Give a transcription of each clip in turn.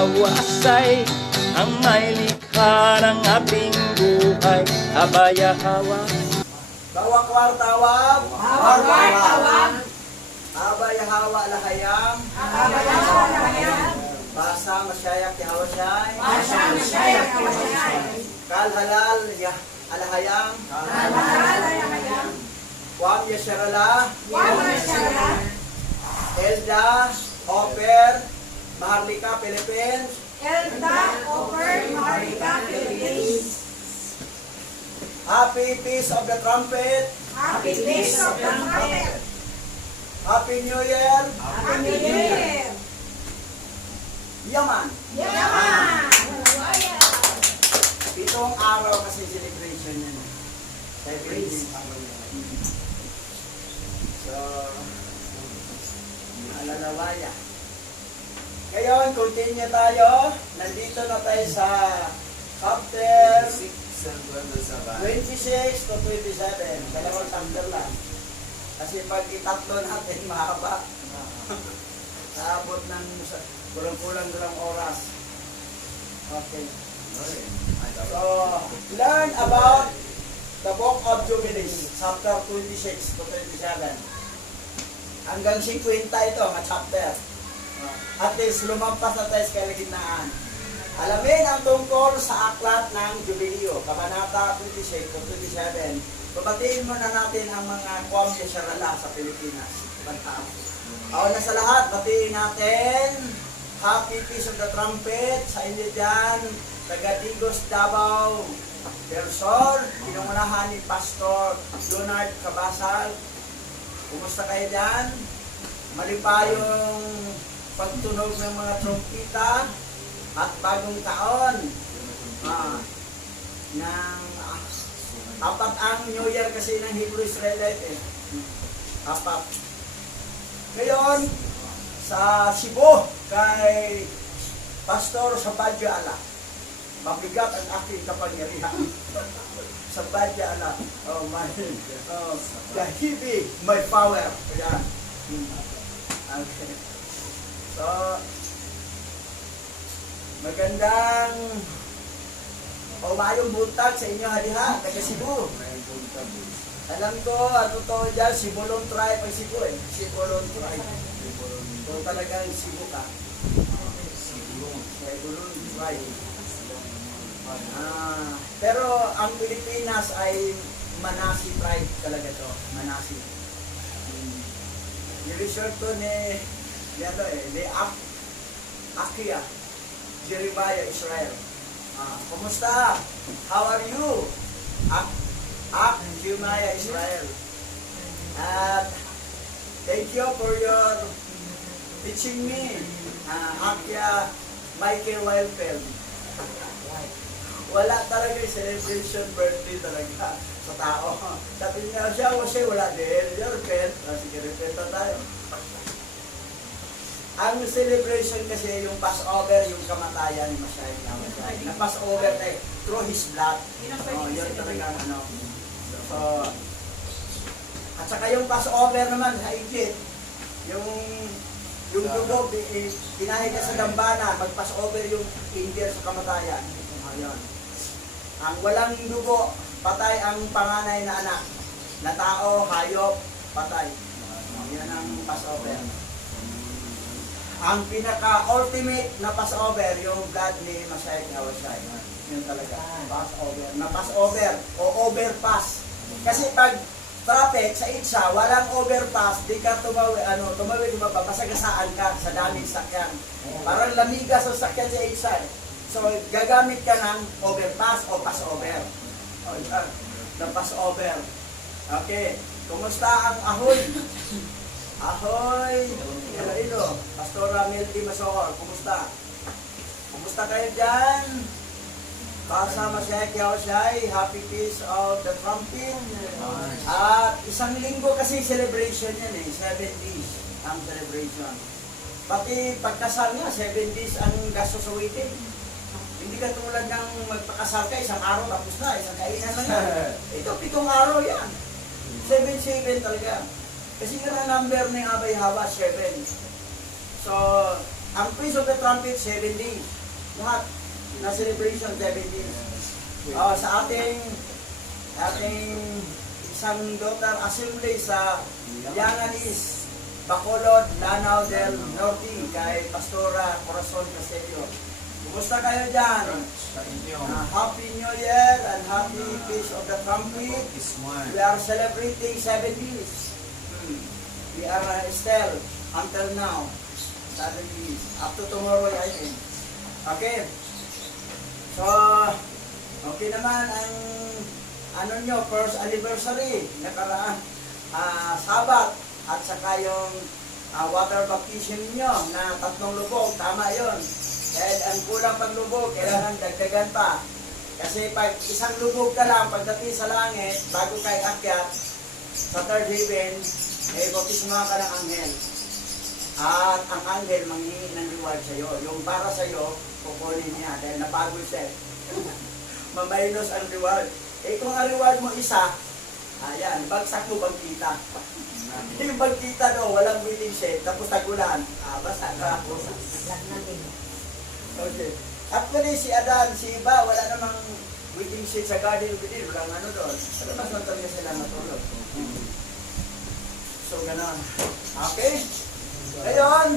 hawasay ang may likha ng ating buhay. Abaya hawa. Tawak tawag. Hawak tawag. Abaya hawa lahayam. Abaya lahayam. Basa masyayak ti hawasay. Basa masyayak ti hawasay. Kal halal ya alahayam. Halal lahayam. Wam yasyarala. Wam yasyarala. Elda, Hopper, Maharlika, Philippines. Elda, Hopper, Maharlika, Philippines. Happy Peace of the Trumpet. Happy Peace of the Trumpet. Happy New Year. Happy New Year. Yaman. Yaman. Pitong araw kasi celebration yan. 17 So, alalawaya. Ngayon, continue tayo. Nandito na tayo sa chapter 26 to 27. Dalawang chapter lang. Kasi pag itatlo natin, mahaba. Naabot ng kulang-kulang oras. Okay. So, learn about the book of Jubilees, chapter 26 to 27. Hanggang 50 ito, mga chapter. At least, lumampas na tayo sa kalagitnaan. Alamin ang tungkol sa aklat ng Jubileo, Kabanata 26 to 27. Babatiin muna natin ang mga Kwam Yasyarala sa Pilipinas. Una sa lahat, batiin natin Happy Peace of the Trumpet sa inyo dyan, taga Digos, Davao, Persor, pinungunahan ni Pastor Leonard Cabasal. Kumusta kayo dyan? Malipa yung pagtunog ng mga trumpita at bagong taon. Apat ang New Year kasi ng Hebrew Israelite. Apat. Ngayon, sa Cebu, kay Pastor Sabadyo Ala. Mabigat ang aking kapangyarihan. Sabadyo Ala. Oh my. Gahibi, my power. Ayan. Okay. So, magandang mayong buntag sa inyo haliha, taga Cebu. Alam ko, ano to dyan, Cebuloan tribe ang Cebu eh. Cebuloan tribe. So talagang Cebu ka. Cebuloan tribe. Pero ang Pilipinas ay Manasi tribe talaga to. Manasi. Ni-research to ni Akia, Jeremiah, Israel. Kumusta? How are you? Jeremiah, Israel. At thank you for your teaching me. Akia, Michael Wildfeld. Wala talaga yung celebration birthday talaga sa tao. Sabi niya siya, wala din. Your friend. Sige, repeat tayo. Ang celebration kasi yung Passover, yung kamatayan ni Mashiach na Passover tayo through His blood. Yun talaga ano. So, at saka yung Passover naman sa Egypt, yung dugo, pinahid ka sa dambana, mag-Passover yung angel sa kamatayan. Ayun. Ang walang dugo, patay ang panganay na anak. Na tao, hayop, patay. Yan ang Passover. Ang pinaka-ultimate na Passover, yung blood ni Mashiach Yahweh. Yun talaga. Passover. Na Passover o overpass. Kasi pag traffic sa Itza, walang overpass, di ka tumawid, masagasaan ka sa daming sakyan. Parang lamiga sa sakyan sa Itza. So, gagamit ka ng overpass o Passover. Na Passover. Okay. Kumusta ang ahoy? Ahoy! Hello, Pastor Ramil Di Masohor, kumusta? Kumusta kayo dyan? Kasama siya, Happy Peace of the Trumpet. At isang linggo kasi celebration yan 7 days ang celebration. Pati pagkasal nga, 7 days ang gasto sa waiting. Hindi ka tulad ng magpakasal ka, isang araw tapos na, isang kainan na nga. Ito, 7 araw yan. 7-7 talaga. Kasi yung number ng Abay Hawa, 7. So, Ang Feast of the Trumpet, 7 days. Lahat na celebration, 7 days. Sa ating isang daughter assembly sa Yangan East, Bacolod, Lanao del Norte, kay Pastora Corazon Castillo. Kumusta kayo dyan? Happy New Year and Happy Feast of the Trumpet. We are celebrating 7 days. We are still until now 7 days. Up to tomorrow, I think. Okay. So, okay naman ang ano nyo, first anniversary, nakaraan, Sabat, at saka yung water baptism nyo na 3 lubog, tama yon. Dahil ang kulang pang lubog, kailangan dagdagan pa. Kasi pag isang lubog ka lang, pagdating sa langit, bago kay akyat, sa third heaven, may baptisma ka ng anghel. At ang anghel manghihingi ng reward sa'yo. Yung para sa'yo, kukunin niya dahil napagod siya. Mamaynos ang reward. Kung ang reward mo isa, ayan, bagsak mo bagkita. Yung bagkita do, walang willing shed, tapos tagulan, basta ka. Okay. Actually, si Adan, si Iba, wala namang waiting shed sa garden within, walang ano doon. Sa labas lang talaga sila matulog. So, gano'n. Okay? Ngayon,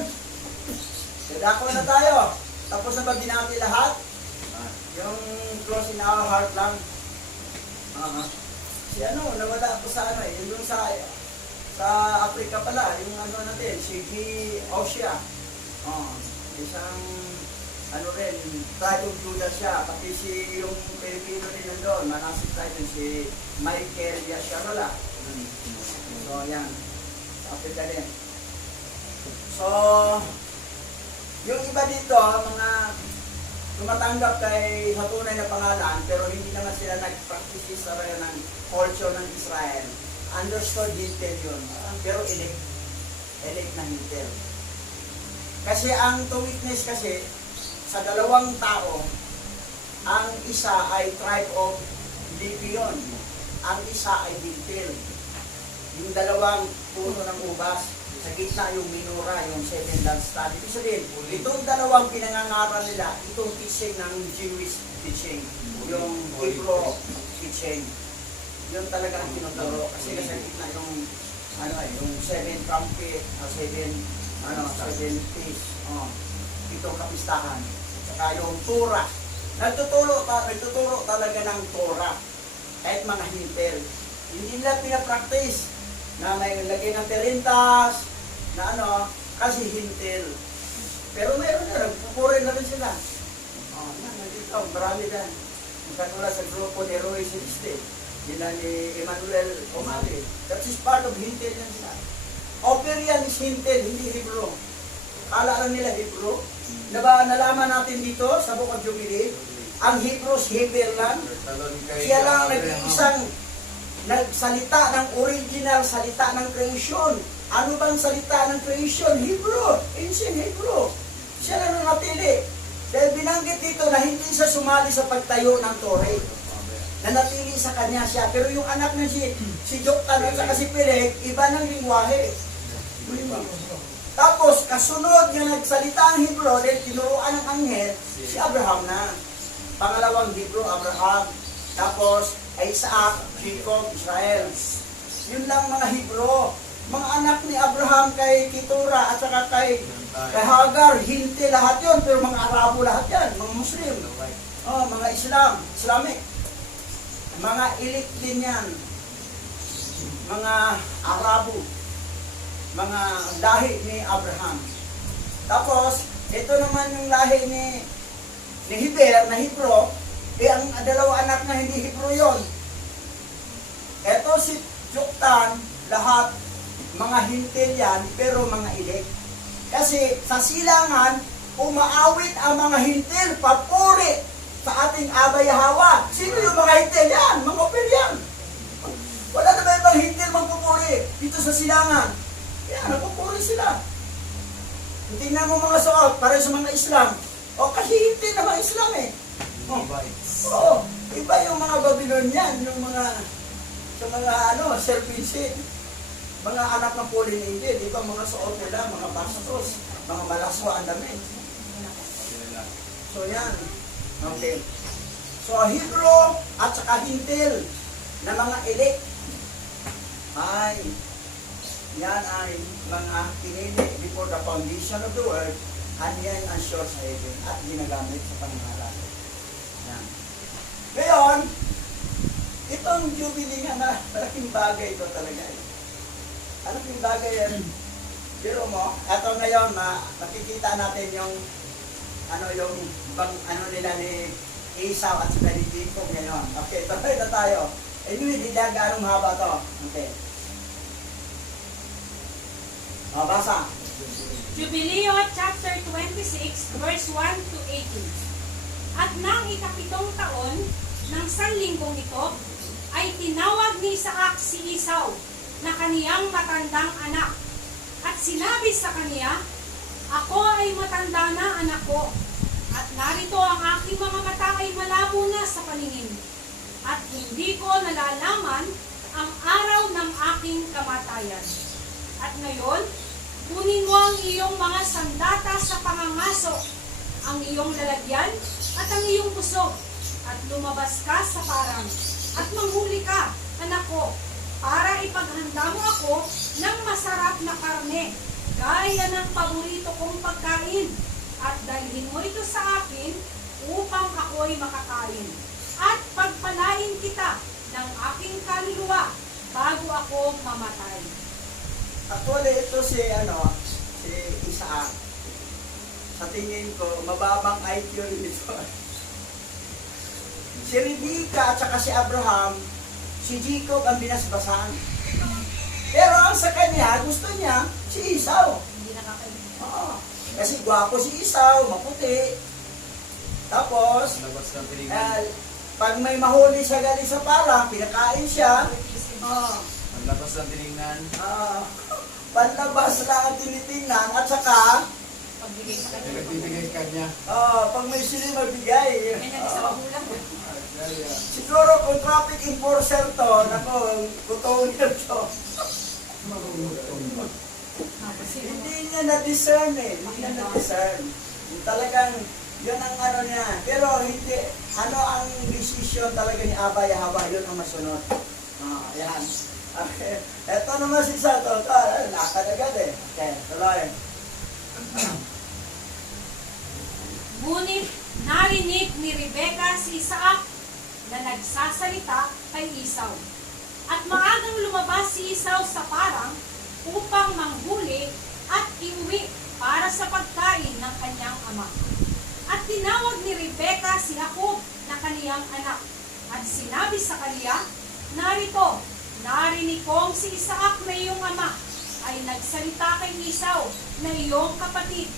dadako na tayo. Tapos na ba binati lahat? Yung close in our heart lang. Si ano, nawala po sa ano yung sa Africa pala, yung ano natin, si Oshia. Isang ano rin, tribe of Judah siya, pati si yung Pilipino din nandun, manasip tayo si Michael Yasharola. So, yan. Sa Africa din. So, yung iba dito, mga tumatanggap kay sa tunay na pangalan, pero hindi naman sila nag-practice sa ng culture ng Israel. Understood Hintel yun. Pero elect na Hintel. Kasi ang to witness kasi, sa dalawang tao, ang isa ay tribe of Levi yun. Ang isa ay Hintel. Yung dalawang puno ng ubas, sa gitna yung minura, yung 7 lampstand. Ibig sabihin, itong dalawang pinangangaral nila, itong teaching ng Jewish teaching, yung Hebrew teaching. Yun talaga ang tinuturo. Kasi sa gitna yung, yung 7 trumpet, 7 piece, itong kapistahan. Saka yung Torah. Nagtuturo talaga ng Torah. Kahit mga Hintel. Hindi nila pinapractice na may lagay ng terintas, na kasi Hintel. Pero mayroon na, nagpupuri na rin sila. Nandito, marami na. Katulad sa grupo ni Roy Siliste, yun ni Emmanuel Omali. That is part of Hintel yan sila. Operian is Hintel, hindi Hebrew. Kala lang nila Hebrew. Nalaman natin dito sa Book of Jubilee, ang Hebrew is Heber lang. Siya lang nag-iisang nagsalita ng original salita ng creation. Ano bang salita ng creation? Hebrew. Ancient Hebrew. Siya lang nanatili. Dahil binanggit dito na hindi siya sumali sa pagtayo ng Torah. Nanatili sa kanya siya. Pero yung anak na si Joktan at saka si Peleg, iba ng lingwahe. Tapos, kasunod yung nagsalita ang Hebrew, dahil tinuruan ng anghel, si Abraham na. Pangalawang Hebrew, Abraham. Tapos, Isaac, Jacob, Israel. Yun lang mga Hebrew. Mga anak ni Abraham kay Keturah at saka kay Hagar, Hintil, lahat yun. Pero mga Arabo lahat yan, mga Muslim. Mga Islamic. Mga elite din yan. Mga Arabo. Mga lahi ni Abraham. Tapos, ito naman yung lahi ni Heber, na Hebrew. Ang dalawa anak na hindi Hebrew yun. Ito si Joktan, lahat mga Hintil yan, pero mga elect. Kasi sa silangan, umaawit ang mga Hintil, papuri sa ating Abay Hawa. Sino yung mga Hintil yan? Mga Operian. Wala na ba ibang Hintil magpupuri dito sa silangan? Yan, nagpupuri sila. Tingnan mo mga suot, para sa mga Islam. Kasi Hintil na mga Islam eh. Iba yung mga Babylonian, yung mga Serpentine, mga anak ng Pauline Angel, iba mga suot nila, mga bastos. Mga malaswa ang dami. So yan. Okay. So Hebrew at saka Hintil na mga elect ay yan ay mga pinili before the foundation of the world, and yan ang sure sa heaven at ginagamit sa pangalan. Yan. Ngayon, itong Jubilee nga na malaking bagay ito talaga. Malaking bagay yan. Pero mo, ito ngayon na nakikita natin yung yung nila ni Esau at saka ni Jacob ngayon. Okay, tuloy na tayo. Anyway, hindi lang ganong haba to. Okay. Basa. Jubileo chapter 26 verse 1 to 18. At nang ikapitong taon ng sanlinggong ito, ay tinawag ni Isaac si Esau na kaniyang matandang anak. At sinabi sa kaniya, ako ay matanda na, anak ko, at narito ang aking mga mata ay malabo na sa paningin, at hindi ko nalalaman ang araw ng aking kamatayan. At ngayon, kunin mo ang iyong mga sandata sa pangangaso, ang iyong lalagyan at ang iyong busog, at lumabas ka sa parang, at manghuli ka, anak ko, para ipaghanda mo ako ng masarap na karne, gaya ng paborito kong pagkain, at dalhin mo ito sa akin upang ako'y makakain, at pagpalain kita ng aking kaluluwa bago ako mamatay. Actually, ito si Isaac. Sa tingin ko, mababang IQ nito. Si Rebecca at saka si Abraham, si Jacob ang binasbasan. Pero ang sa kanya, gusto niya si Esau. Hindi nakakain. Oo. Kasi gwapo si Esau, maputi. Tapos, pag may mahuli siya galing sa parang, pinakain siya. Paglabas ng tinignan. Panlabas lang ang tinitingnan at saka Pagbigay sa kanya. Nagbibigay ka niya. pag may sili magbigay. Ganyan sa magulang. Siguro kung traffic enforcer to, nako, kutunin to. Hindi niya na-discern eh. Hindi niya na-discern. Talagang, yun ang niya. Pero hindi, ang decision talaga ni Aba Yahweh, yun ang masunod. Yan. Okay. Ito naman si Sato. Lakad agad eh. Okay, tuloy. Ngunit narinig ni Rebecca si Isaac na nagsasalita kay Esau. At maagang lumabas si Esau sa parang upang manghuli at iuwi para sa pagkain ng kanyang ama. At tinawag ni Rebecca si Jacob na kaniyang anak. At sinabi sa kaniya, narito, narinig kong si Isaac na iyong ama ay nagsalita kay Esau na iyong kapatid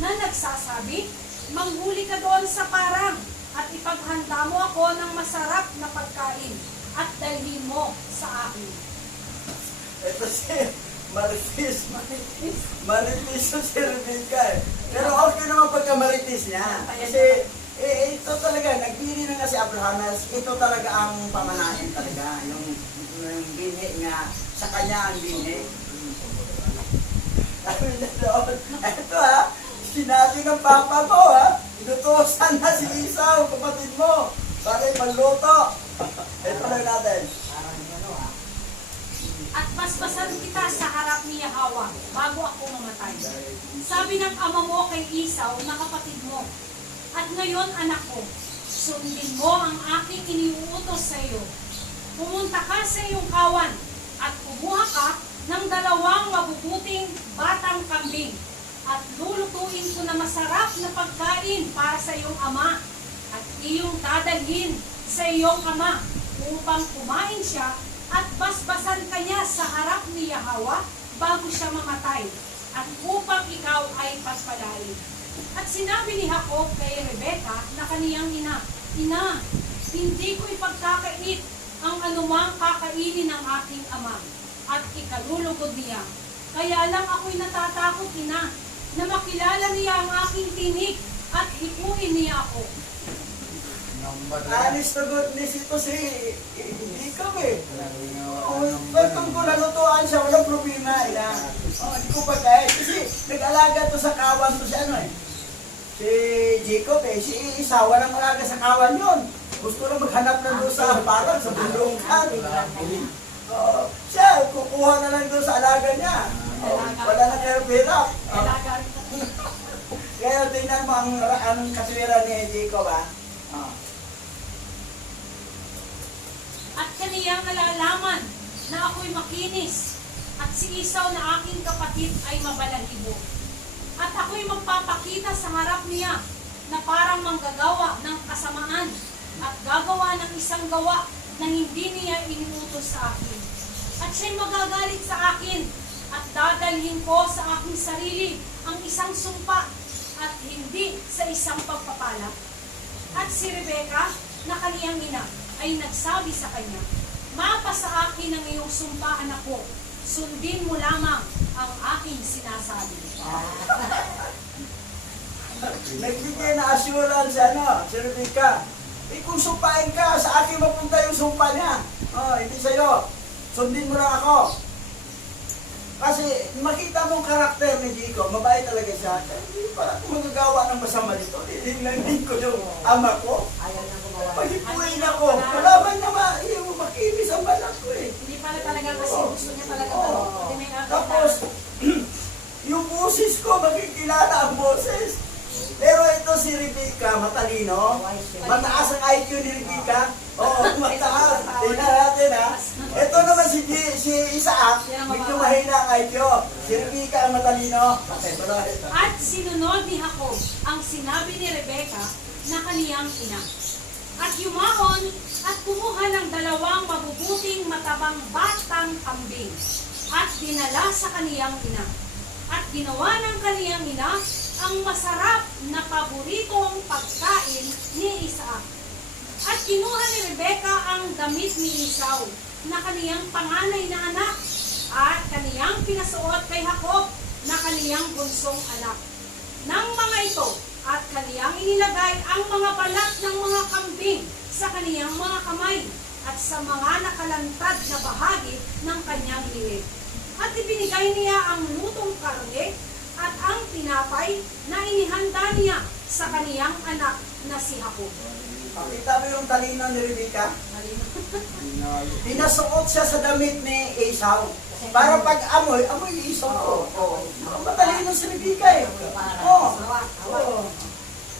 na nagsasabi, manghuli ka doon sa parang at ipaghanda mo ako ng masarap na pagkain at dalhin mo sa akin. Ito si Maritis. Maritis yung si Rebecca eh. Pero okay naman pagka Maritis niya. Kasi ito talaga, nagbili na nga si Abraham. Ito talaga ang pamanahin talaga. Yung binhi nga, sa kanya ang binhi. Ito sinabi ng papa ko inutusan na si Esau, kapatid mo, para ipanluto. Ito lang natin. At basbasan kita sa harap ni Yahweh bago ako mamatay. Sabi ng ama mo kay Esau na kapatid mo, at ngayon anak ko, sundin mo ang aking iniuutos sa iyo. Pumunta ka sa iyong kawan at kumuha ka ng 2 mabubuting batang kambing at lulutuin ko na masarap na pagkain para sa iyong ama at iyong dadalhin sa iyong ama upang kumain siya at basbasan kanya sa harap ni Yahweh bago siya mamatay at upang ikaw ay pagpalain. At sinabi ni Jacob kay Rebecca na kaniyang ina, Ina, hindi ko ipagkakait ang anumang kakainin ng aking ama at ikalulugod niya. Kaya lang ako'y natatakot, ina, na makilala niya ang aking tinig at hipuin niya ako. Honest to goodness ito si Jacob eh. Pagkong ko nalutuan siya, walang problema. Hindi ko pa kahit. Kasi nag-alaga to sa kawan to si ano eh. Si Jacob eh, si Isa, walang alaga sa kawan yun. Gusto na maghanap ng doon sa parang sa bundungan. Siya, kukuha na lang doon sa alaga niya. Wala na kayo pera. Kaya tingnan mo ang katwiran ni Jacob ah. At kaniyang nalalaman na ako'y makinis at si Isaw na aking kapatid ay mabalahibo. At ako'y magpapakita sa harap niya na parang manggagawa ng kasamaan at gagawa ng isang gawa na hindi niya inuutos sa akin. At siya'y magagalit sa akin at dadalhin ko sa aking sarili ang isang sumpa at hindi sa isang pagpapala. At si Rebecca na kaniyang ina ay nagsabi sa kanya, "Mapa sa akin ang iyong sumpa, anak ko. Sundin mo lamang ang aking sinasabi." Nagbigay na assurance si Rebecca. Kung sumpain ka, sa akin mapunta yung sumpa niya. Hindi sa'yo. Sundin mo lang ako. Kasi makita mong karakter ni Jacob, mabait talaga siya. Hindi pala kung magagawa ng masama dito. Hindi ko yung ama ko. Pag-ipuin ako. Malaban na yung makinis ang balat ko eh. Hindi pala talaga kasi gusto niya talaga Tapos, yung boses ko, makikilala ang boses. Pero ito si Rebecca, matalino. Mataas ang IQ ni Rebecca. Mataas. Tingnan natin ha. Ito naman si Isaac, medyo mahina ang IQ. Si Rebecca ang matalino. At sinunod ni Jacob ang sinabi ni Rebecca na kaniyang ina. At yumaon at kumuha ng 2 mabubuting matabang batang kambing at dinala sa kaniyang ina. At ginawa ng kaniyang ina ang masarap na paboritong pagkain ni Isaac. At kinuha ni Rebecca ang damit ni Isaw na kaniyang panganay na anak at kaniyang pinasuot kay Jacob na kaniyang bunsong anak. Nang mga ito at kaniyang inilagay ang mga balat ng mga kambing sa kaniyang mga kamay at sa mga nakalantad na bahagi ng kanyang liig. At ibinigay niya ang lutong karne at ang tinapay na inihanda niya sa kaniyang anak na si Jacob. Pakita mo yung talino ni Rebecca. Pinasuot siya sa damit ni Esau. Para pag amoy ni Esau. Matalino si Rebecca eh.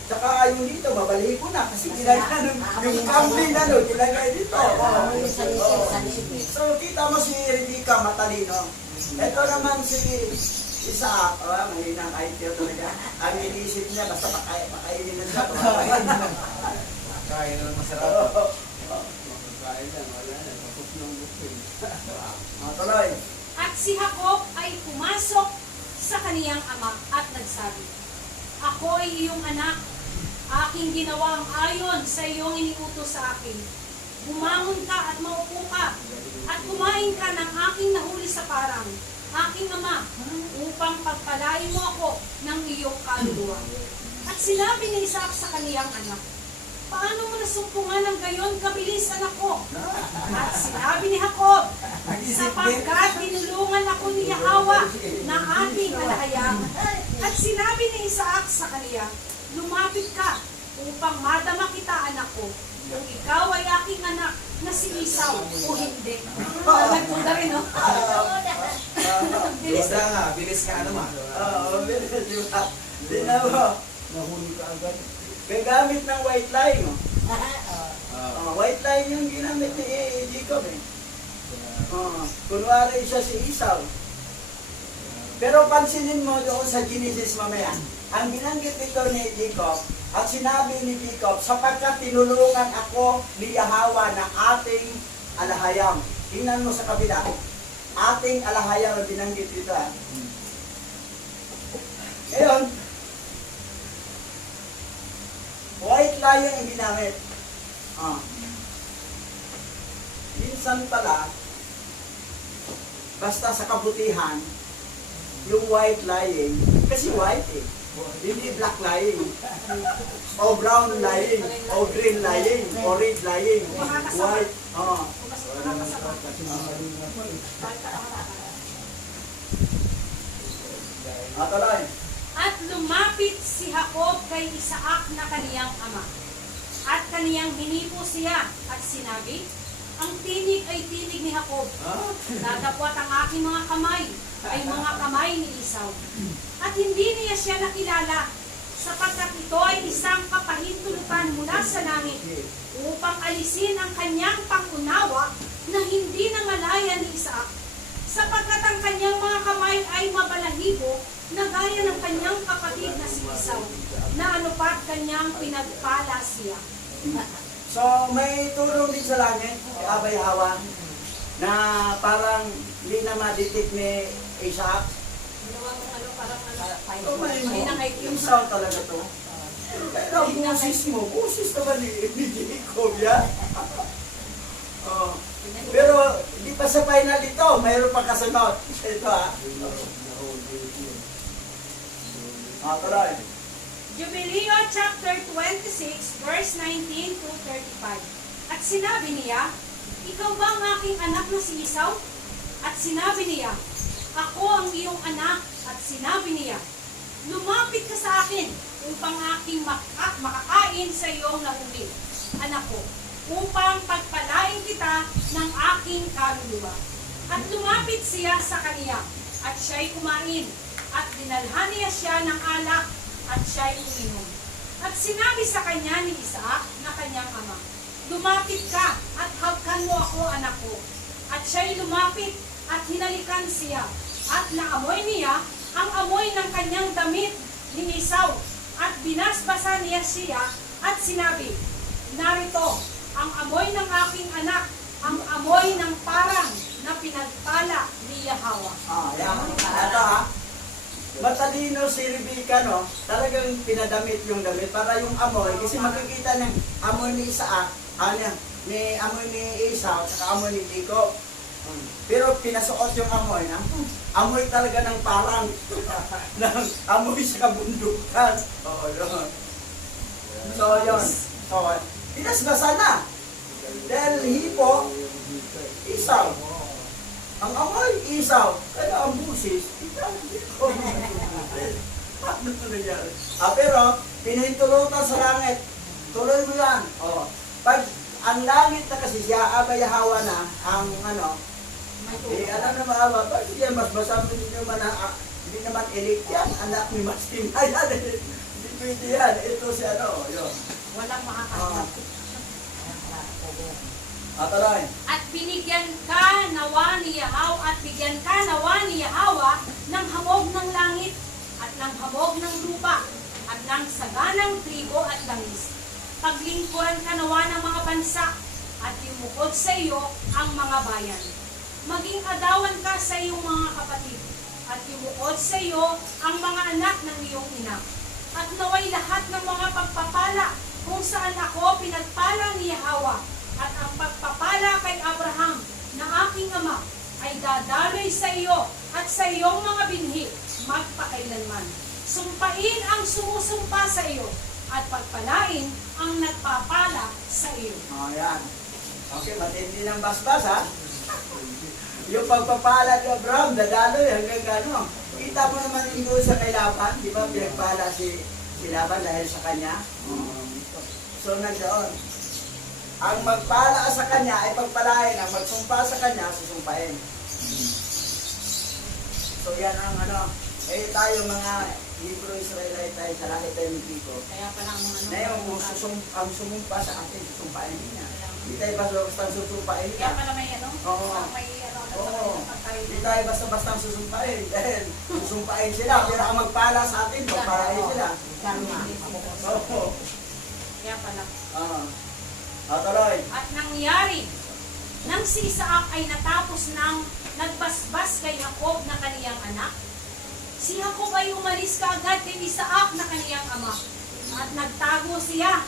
Tsaka yung dito, mabalik ko na kasi ginagay yung kambing na ginagay dito. So kita mo si Rebecca matalino. Ito naman si Isaac, mahina ang IQ talaga. Ang iniisip niya, basta pakainin na siya. Kain na masarap. Kain na, wala na. Tapos ng bukin. Tuloy. At si Jacob ay pumasok sa kaniyang ama at nagsabi, "Ako ay iyong anak, aking ginawa ang ayon sa iyong iniutos sa akin. Bumangon ka at maupo ka, at kumain ka ng aking nahuli sa parang, aking ama, upang pagpalain mo ako ng iyong kaluluwa." At sinabi ni Isaac sa kaniyang anak, "Paano mo nasumpungan ng gayon kabilis, anak ko?" At sinabi ni Jacob, "Sapagkat tinulungan ako ni Yahweh na ating alahayang." At sinabi ni Isaac sa kaniya, "Lumapit ka upang madama kita, anak ko, kung ikaw ay aking anak na si Isaw o hindi." Nagtuda rin, no? Bilis. Bilis ka naman. Bilis. Tingnan mo. Nahuli ka agad. Gagamit ng white line. White line yung ginamit ni Jacob eh. Kunwari siya si Esau. Pero pansinin mo doon sa Genesis mamaya, ang binanggit ito ni Jacob, at sinabi ni Jacob, "Sapagkat tinulungan ako ni Yahweh na ating alahayam." Tingnan mo sa kabila. Ating alahayam ang binanggit dito. Ngayon, white line ang ginamit. Minsan pala, basta sa kabutihan, yung white lying, kasi white eh. Hindi black lying. O brown lying. O green lying. O red lying. White. Oh. Tuloy. At lumapit si Jacob kay Isaac na kaniyang ama. At kaniyang hinipo siya at sinabi, ang tinig ay tinig ni Jacob. Datapwat ang aking mga kamay ay mga kamay ni Esau. At hindi niya siya nakilala sapagkat ito ay isang kapahintulutan mula sa langit upang alisin ang kanyang pangunawa na hindi nangalaya ni Isaac sapagkat ang kanyang mga kamay ay mabalahibo na gaya ng kanyang kapatid na si Esau na anupat kanyang pinagpala siya. So, may tulong din sa langit, Abay Hawa, na parang hindi na ma-detect ni Isaac. So, may Esau talaga to. Pero ang boses naman ni Jacob yan. Oh. Pero, hindi pa sa final ito, mayroon pa kasunod. Ito tuloy. Jubileo chapter 26 verse 19 to 35. At sinabi niya, ikaw ba ang aking anak na si Esau? At sinabi niya, ako ang iyong anak. At sinabi niya, lumapit ka sa akin upang aking makakain sa iyong nahuli, anak ko, upang pagpalain kita ng aking kaluluwa. At lumapit siya sa kaniya, at siya'y kumain, at dinalhan niya siya ng alak, at siya'y uminom. At sinabi sa kanya ni Isaac na kanyang ama, lumapit ka at hagkan mo ako, anak ko. At siya'y lumapit at hinalikan siya, at naamoy niya ang amoy ng kanyang damit ni Esau, at binasbasan niya siya at sinabi, narito ang amoy ng aking anak, ang amoy ng parang na pinagpala ni Yahweh. Yan. Ito matalino si Rebecca, no? Talagang pinadamit yung damit para yung amoy, kasi makikita ng amoy ni Isaac, ni amoy ni Esau, saka amoy ni Jacob. Pero pinasuot yung amoy na amoy talaga ng parang ng amoy sa kabundukan. Oo, yun. So, yun. So, pinasbasan na. Dahil hipo, Esau. Ang amoy, Esau. Kaya ang busis, paano ito nangyari? Pero, pinahintulutan sa langit. Tuloy mo yan. Pag ang langit na kasi siya, abayahawa na, ang alam na maawa, bakit yan, mas masama hindi naman elect yan, anak ni Masking. Ayan, hindi pwede yan. Ito si yun. Walang makakasya. Tuloy. At binigyan ka nawa ni Yahweh at bigyan ka nawa ni Yahweh ng hamog ng langit at ng hamog ng lupa at ng saganang trigo at langis. Paglingkuran ka nawa ng mga bansa at yumukod sa iyo ang mga bayan. Maging agawan ka sa iyong mga kapatid at yumukod sa iyo ang mga anak ng iyong ina. At naway lahat ng mga pagpapala kung saan ako pinagpala ni Yahweh. At ang pagpapala kay Abraham na aking ama ay dadaloy sa iyo at sa iyong mga binhi magpakailanman. Sumpain ang sumusumpa sa iyo at pagpalain ang nagpapala sa iyo. Yan. Okay, matindi ng basbas, ha? Yung pagpapala ni Abraham, dadaloy hanggang gano'n. Kita mo naman yung doon sa kay Laban, di ba? Pinagpala si Laban dahil sa kanya. So, nandoon. Ang magpala sa kanya ay pagpalain, ang magsumpa sa kanya, susumpain. So yan ang tayo mga Hebrew Israelite tayo, sa lahat tayo ng Biko. Kaya pala Na yung ang sumumpa sa atin, susumpain niya. Hindi tayo basta susumpain niya. Kaya pala may Oo. Hindi tayo basta susumpain. Dahil susumpain sila, pero ang magpala sa atin, pagpalain sila. Oo. Kaya pala. Tuloy. At nangyari, nang si Isaac ay natapos ng nagbasbas kay Jacob na kaniyang anak, si Jacob ay umalis kaagad kay Isaac na kaniyang ama. At nagtago siya.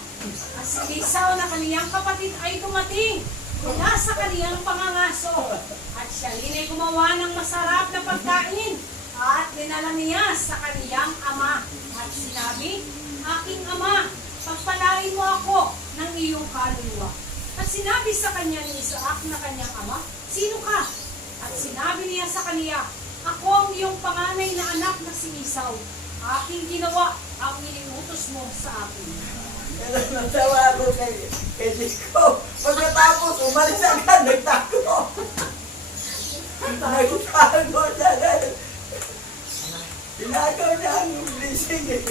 At si Esau na kaniyang kapatid ay dumating mula sa kaniyang pangangaso. At siya rin ay gumawa ng masarap na pagkain. At dinala niya sa kaniyang ama. At At sinabi, aking ama, pagpalain mo ako ng iyong kaluluwa. At sinabi sa kanya ni Isaac na kanyang ama, sino ka? At sinabi niya sa kaniya, ako ang iyong panganay na anak na si Esau. Aking ginawa ang iniutos mo sa akin. Pero natawa ako kay Chico. Pagkatapos, umalis agad, nagtago. Nagtago siya dahil tinagaw niya ang blessing eh.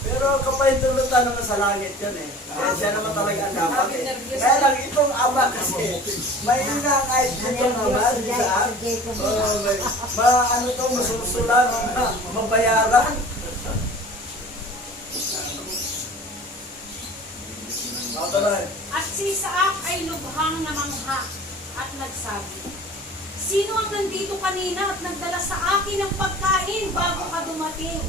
Pero kapahintulutan naman sa langit yun eh. Kaya siya naman talaga ang dapat eh. Kaya lang itong ama kasi, may inang ay itong ama, di ba? Ano itong masusulan, mabayaran. At si Isaac ay lubhang namangha at nagsabi, sino ang nandito kanina at nagdala sa akin ng pagkain bago ka dumating?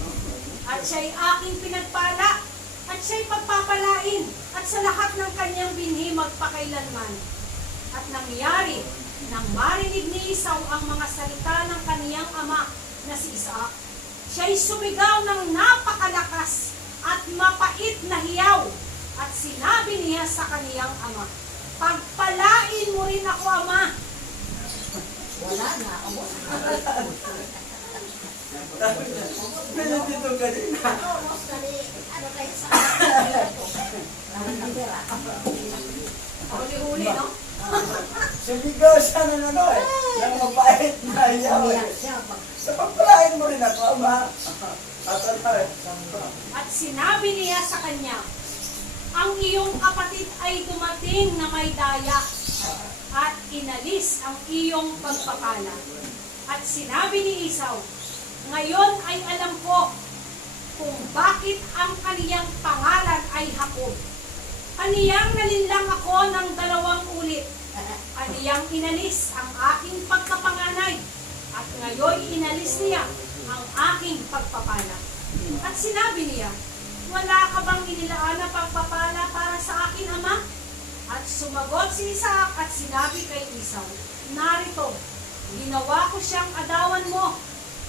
At siya'y aking pinagpala, at siya'y pagpapalain, at sa lahat ng kanyang binhi magpakailanman. At nangyari, nang marinig ni Esau ang mga salita ng kaniyang ama na si Isaac, siya'y sumigaw ng napakalakas at mapait na hiyaw. At sinabi niya sa kaniyang ama, pagpalain mo rin ako, ama. Wala na, amo. Ganyan dito kanina. Ano kayo sa akin? Huli-huli, no? Sumigaw siya ng ano eh. Ng mabait na iyaw eh. Sa pagpalain mo rin ako, ama. At ano eh. At sinabi niya sa kanya, ang iyong kapatid ay dumating na may daya at inalis ang iyong pagpapala. At sinabi ni Esau, ngayon ay alam ko kung bakit ang kaniyang pangalan ay Jacob. Kaniyang nalinlang ako ng 2 ulit. Kaniyang inalis ang aking pagkapanganay at ngayon inalis niya ang aking pagpapala. At sinabi niya, wala ka bang inilaan na pagpapala para sa akin, ama? At sumagot si Isaac at sinabi kay Esau, narito, ginawa ko siyang adawan mo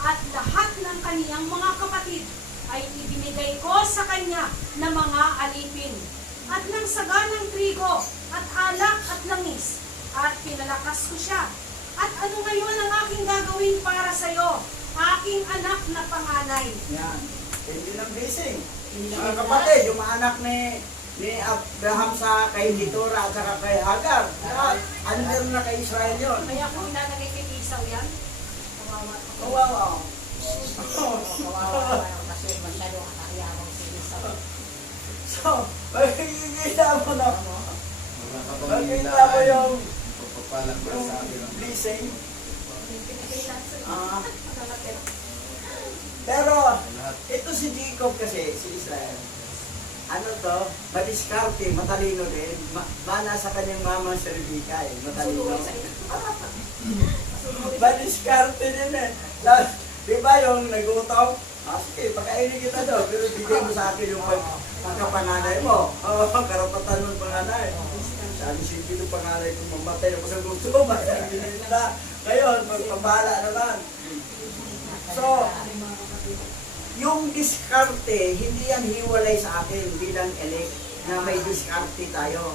at lahat ng kaniyang mga kapatid ay ibinigay ko sa kanya na mga alipin at ng saganang trigo at alak at langis at pinalakas ko siya. At ano ngayon ang aking gagawin para sa iyo, aking anak na panganay? Yan. Hindi ng blessing. Mga kapatid, yung mga anak ni Abraham sa kay Keturah at saka kay Hagar. Under na kay Israel yun. Kaya kung ilalagay kay Esau yan, kawawa. Kawawa. Kawawa kasi masyado kakayabang si Esau. So, magkikita mo na. Mga Magkikita mo yung pagpapalang sa akin. blessing. Pinagkailan sa Ah. iyo. Pero, ito si Jacob kasi, si Israel. Ano to? Madiskarte, matalino din. Mana sa kanyang mama si Rebecca eh. Matalino. Madiskarte din eh. Di ba yung nag-utang? Sige, pakainin kita daw. Pero bigay mo sa akin yung pagkapanganay mo. Karapatan mo panganay. Sabi sige yung panganay kung mamatay ako sa gusto. Magkakinin na. Ngayon, magpabala naman. So, yung diskarte, hindi yan hiwalay sa atin bilang elect na may diskarte tayo.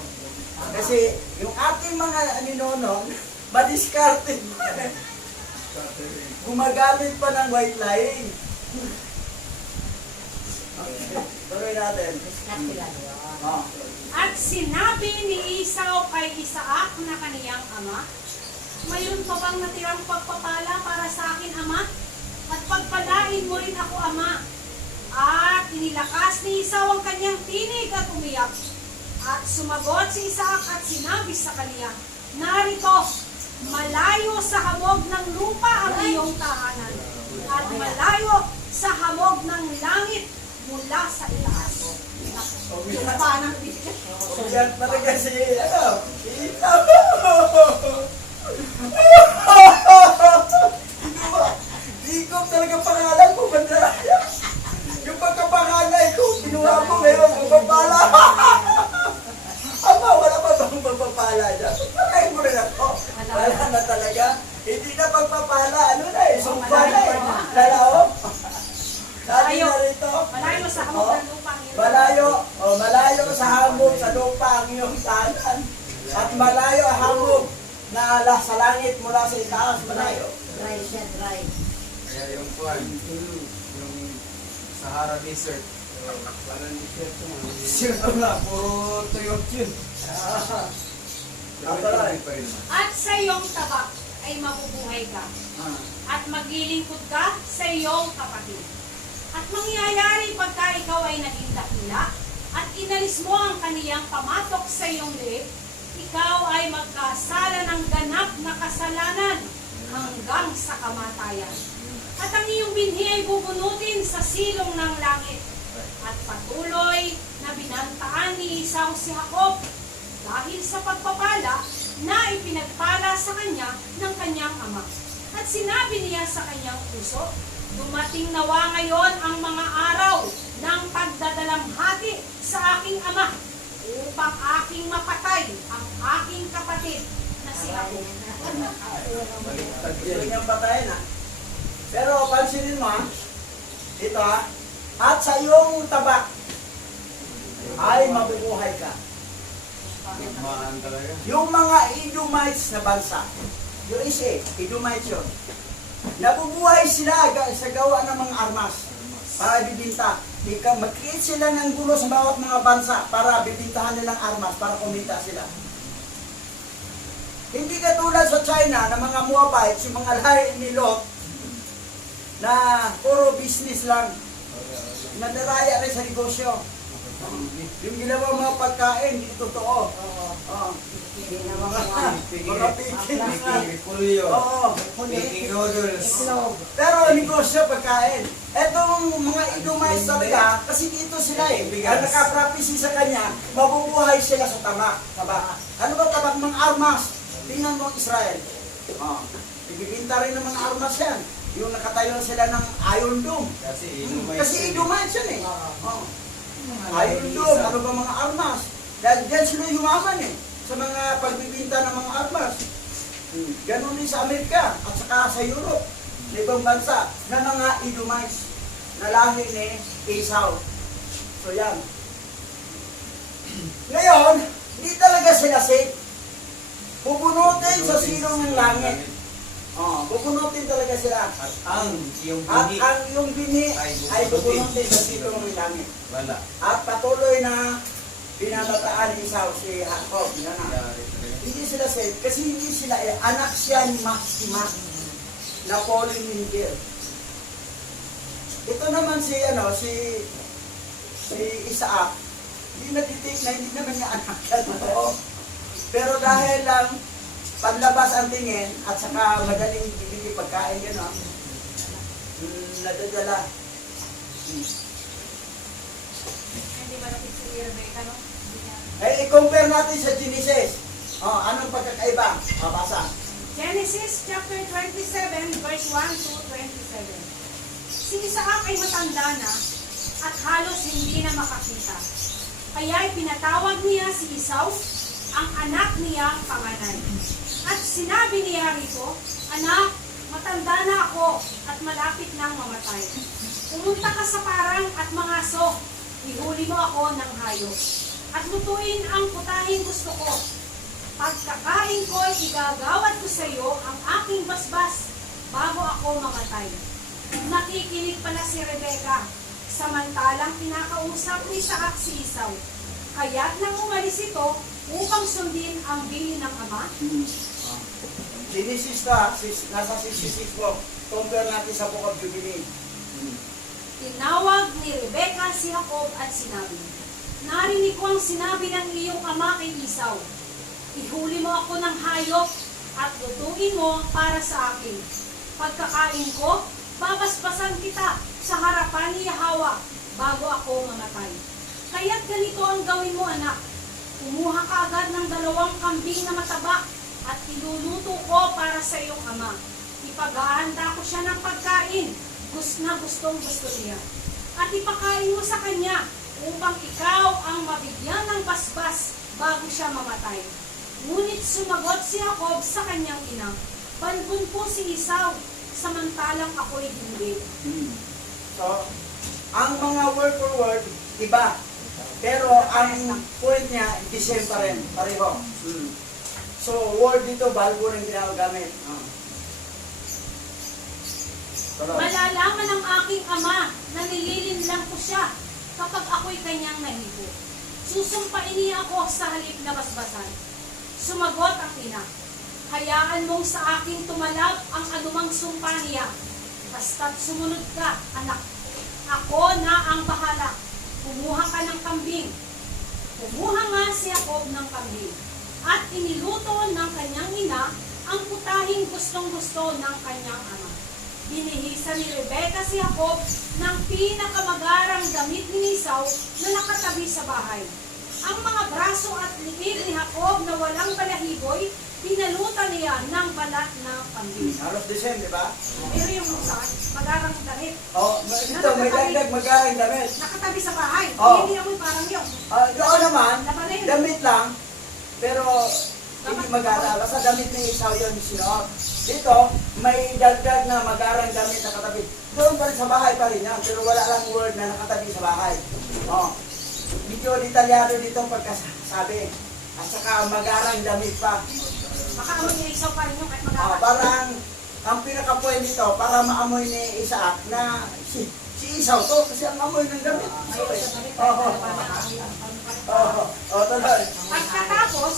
Kasi yung ating mga ninonong, madiskarte pa. Gumagamit pa ng white lying. Okay, tuloy natin. Diskarte lang yun. Oh. At sinabi ni Esau kay Isaac na kaniyang ama, mayroon pa bang natirang pagpapala para sa akin, ama? At pagpalain mo rin ako, ama. At inilakas ni Esau ang kanyang tinig at umiyak. At sumagot si Isaac at sinabi sa kaniya, narito, malayo sa hamog ng lupa ang iyong tahanan. At malayo sa hamog ng langit mula sa itaas. Yung panang bibigyan. Yan talaga si, Ikaw. Ikaw talaga pangalan mo, Bandaraya. Yung pagkapanganay ko, kinuha mo ngayon, magpapala. Ama, wala pa bang magpapala dyan? Pagkain mo rin ako. Wala na talaga. Hindi na pagpapala, ano na eh, sumpa na eh. Lalao. Sabi Malayo. na rito, Malayo sa hamog Oh, ng lupa ang iyong malayo sa hamog sa lupa ang iyong tahanan. At malayo ang hamog na sa langit mula sa itaas, malayo. Dry siya, dry. Kaya yung kuwan, yung Sahara Desert. Parang desert mo. Sino na, puro tuyot yun. At sa iyong tabak ay mabubuhay ka. At maglilingkod ka sa iyong kapatid. At mangyayari pagka ikaw ay naging dakila at inalis mo ang kaniyang pamatok sa iyong liip, ikaw ay magkasala ng ganap na kasalanan hanggang sa kamatayan. At ang iyong binhi ay bubunutin sa silong ng langit. At patuloy na binantaan ni Esau si Jacob dahil sa pagpapala na ipinagpala sa kanya ng kanyang ama. At sinabi niya sa kanyang puso, dumating nawa ngayon ang mga araw ng pagdadalamhati sa aking ama upang aking mapatay ang aking kapatid na si Jacob. Gusto niyang patayin ha. Pero pansinin mo ha, ito ha, at sa iyong tabak ay mabubuhay ka. Maan talaga. Yung mga Edomites na bansa, yung isa, Edomites yun, nabubuhay sila sa gawa ng mga armas para bibinta. Mag-create sila ng gulo sa bawat mga bansa para bibintahan nilang armas para kumita sila. Hindi katulad sa China na mga Moabites, yung mga lahi ni Lot, na puro business lang, nadaraya rin sa negosyo. Yung ginawa mga pagkain, hindi totoo. Mga pikin nga. Pulyo. Oo. Baking noodles. Pero negosyo pagkain. Etong mga Edomites talaga, kasi dito sila eh. Ang nakaprapisi sa kanya, mabubuhay sila sa tabak. Ano ba tabak? Mga armas. Tingnan mo Israel. Ibibinta rin ng mga armas yan. Yung nakatayo sila ng Iron Dome. Kasi Edomites yan eh. Iron Dome, ano ba mga armas? Dahil dyan sila yumaman eh. Sa mga pagbibinta ng mga armas. Ganon din sa Amerika at saka sa Europe. Sa ibang bansa na mga Edomites na lahi ni Esau. So yan. Ngayon, hindi talaga sila safe. Pupunutin sa silong ng langit. Pupunutin talaga sila. At ang iyong At bini ang iyong bini ay pupunutin sa silong ng langit. wala. At patuloy na pinamataan ni Esau si Jacob. Yan na. Hindi sila safe kasi hindi sila anak siya ni Maxima na fallen angel. Ito naman si Isaac, hindi natitik na hindi naman niya anak yan. Pero dahil lang paglabas ang tingin at saka madaling bibili pagkain gano'n, nadadala. Hindi malapit si Rebecca, no? I-compare natin sa Genesis. Anong pagkakaiba? Basa. Genesis chapter 27, verse 1 to 27. Si Isaac ay matanda na at halos hindi na makakita. Kaya pinatawag niya si Esau, ang anak niyang panganay. At sinabi niya rito, anak, matanda na ako at malapit nang mamatay. Pumunta ka sa parang at mga aso, ihuli mo ako ng hayop. At lutuin ang putahing gusto ko. Pagkakain ko, igagawad ko sa iyo ang aking basbas bago ako mamatay. Nakikinig pala si Rebecca, samantalang kinakausap ni Isaac si Esau. Kaya't nang umalis ito upang sundin ang bili ng ama. Genesis ka, nasa 66 po. Compare natin sa Book of Jubilee. Tinawag ni Rebecca si Jacob at sinabi, narinig ko ang sinabi ng iyong ama kay Esau. Ihuli mo ako ng hayop at lutuin mo para sa akin. Pagkakain ko, babasbasan kita sa harapan ni Yahweh bago ako mamatay. Kaya't ganito ang gawin mo, anak. Kumuha ka agad ng 2 kambing na mataba at iluluto ko para sa iyong ama. Ipag-aanda ko siya ng pagkain, gustong gusto niya. At ipakain mo sa kanya upang ikaw ang mabigyan ng basbas bago siya mamatay. Ngunit sumagot si Jacob sa kanyang ina, bangon po si Esau, samantalang ako'y hindi. So, Ang mga word for word, iba. Pero ang point niya, the same pa rin. Pareho. So, word dito, balbo rin ginagamit. Malalaman ng aking ama na nililinlang ko siya kapag ako'y kanyang nahibo. Susumpain niya ako sa halip na basbasan. Sumagot ang ina, hayaan mong sa aking tumalab ang anumang sumpa niya. Basta't sumunod ka, anak. Ako na ang bahala. Kumuha ka ng kambing. Kumuha nga si Jacob ng kambing. At iniluto ng kanyang ina ang putahing gustong-gusto ng kanyang ama. Binihisa ni Rebecca si Jacob ng pinakamagarang damit ni Esau na nakatabi sa bahay. Ang mga braso at liig ni Jacob na walang balahiboy, pinalutan niya ng balat ng kambing. Halos the same, di ba? Pero yung sa magarang damit, Oh, ito, may dagdag magarang damit. nakatabi sa bahay. Oh. Hindi naman parang yun. Doon naman, Laban na yun. damit lang, pero hindi magara. Basta damit ni Esau yun sinuot. Dito, may dagdag na magarang damit na katabi. Doon pa rin sa bahay pa rin yan, pero wala lang word na nakatabi sa bahay. Oh. Medyo detalyado dito ang pagkasabi. At saka magarang damit pa. Baka amoy niya isaw pa rin yung kahit magarang. Parang, ang pinaka-point dito, para maamoy ni Isaac na si Esau to, kasi ang amoy ng damit. Ayun sa damit. Tuloy. Pagkatapos,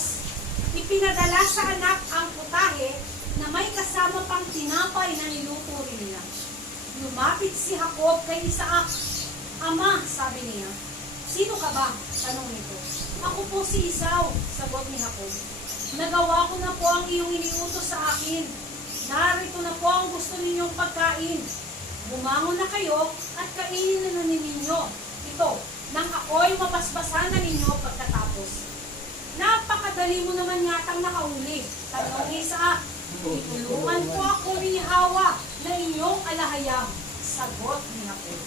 ipinadala sa anak ang putahe na may kasama pang tinapay na niluto rin niya. Lumapit si Jacob kay Isaac. Ama, sabi niya, sino ka ba? Tanong nito. Ako po si Esau, sagot ni Jacob. Nagawa ko na po ang iyong iniutos sa akin. Narito na po ang gusto ninyong pagkain. Bumangon na kayo at kainin na ninyo. Ito, nang ako'y mabasbasan na ninyo pagkatapos. Napakadali mo naman yatang nakahuli. Tanong ni Isaac, itulungan po ako ni Hawa na inyong alahayam. Sagot ni Jacob.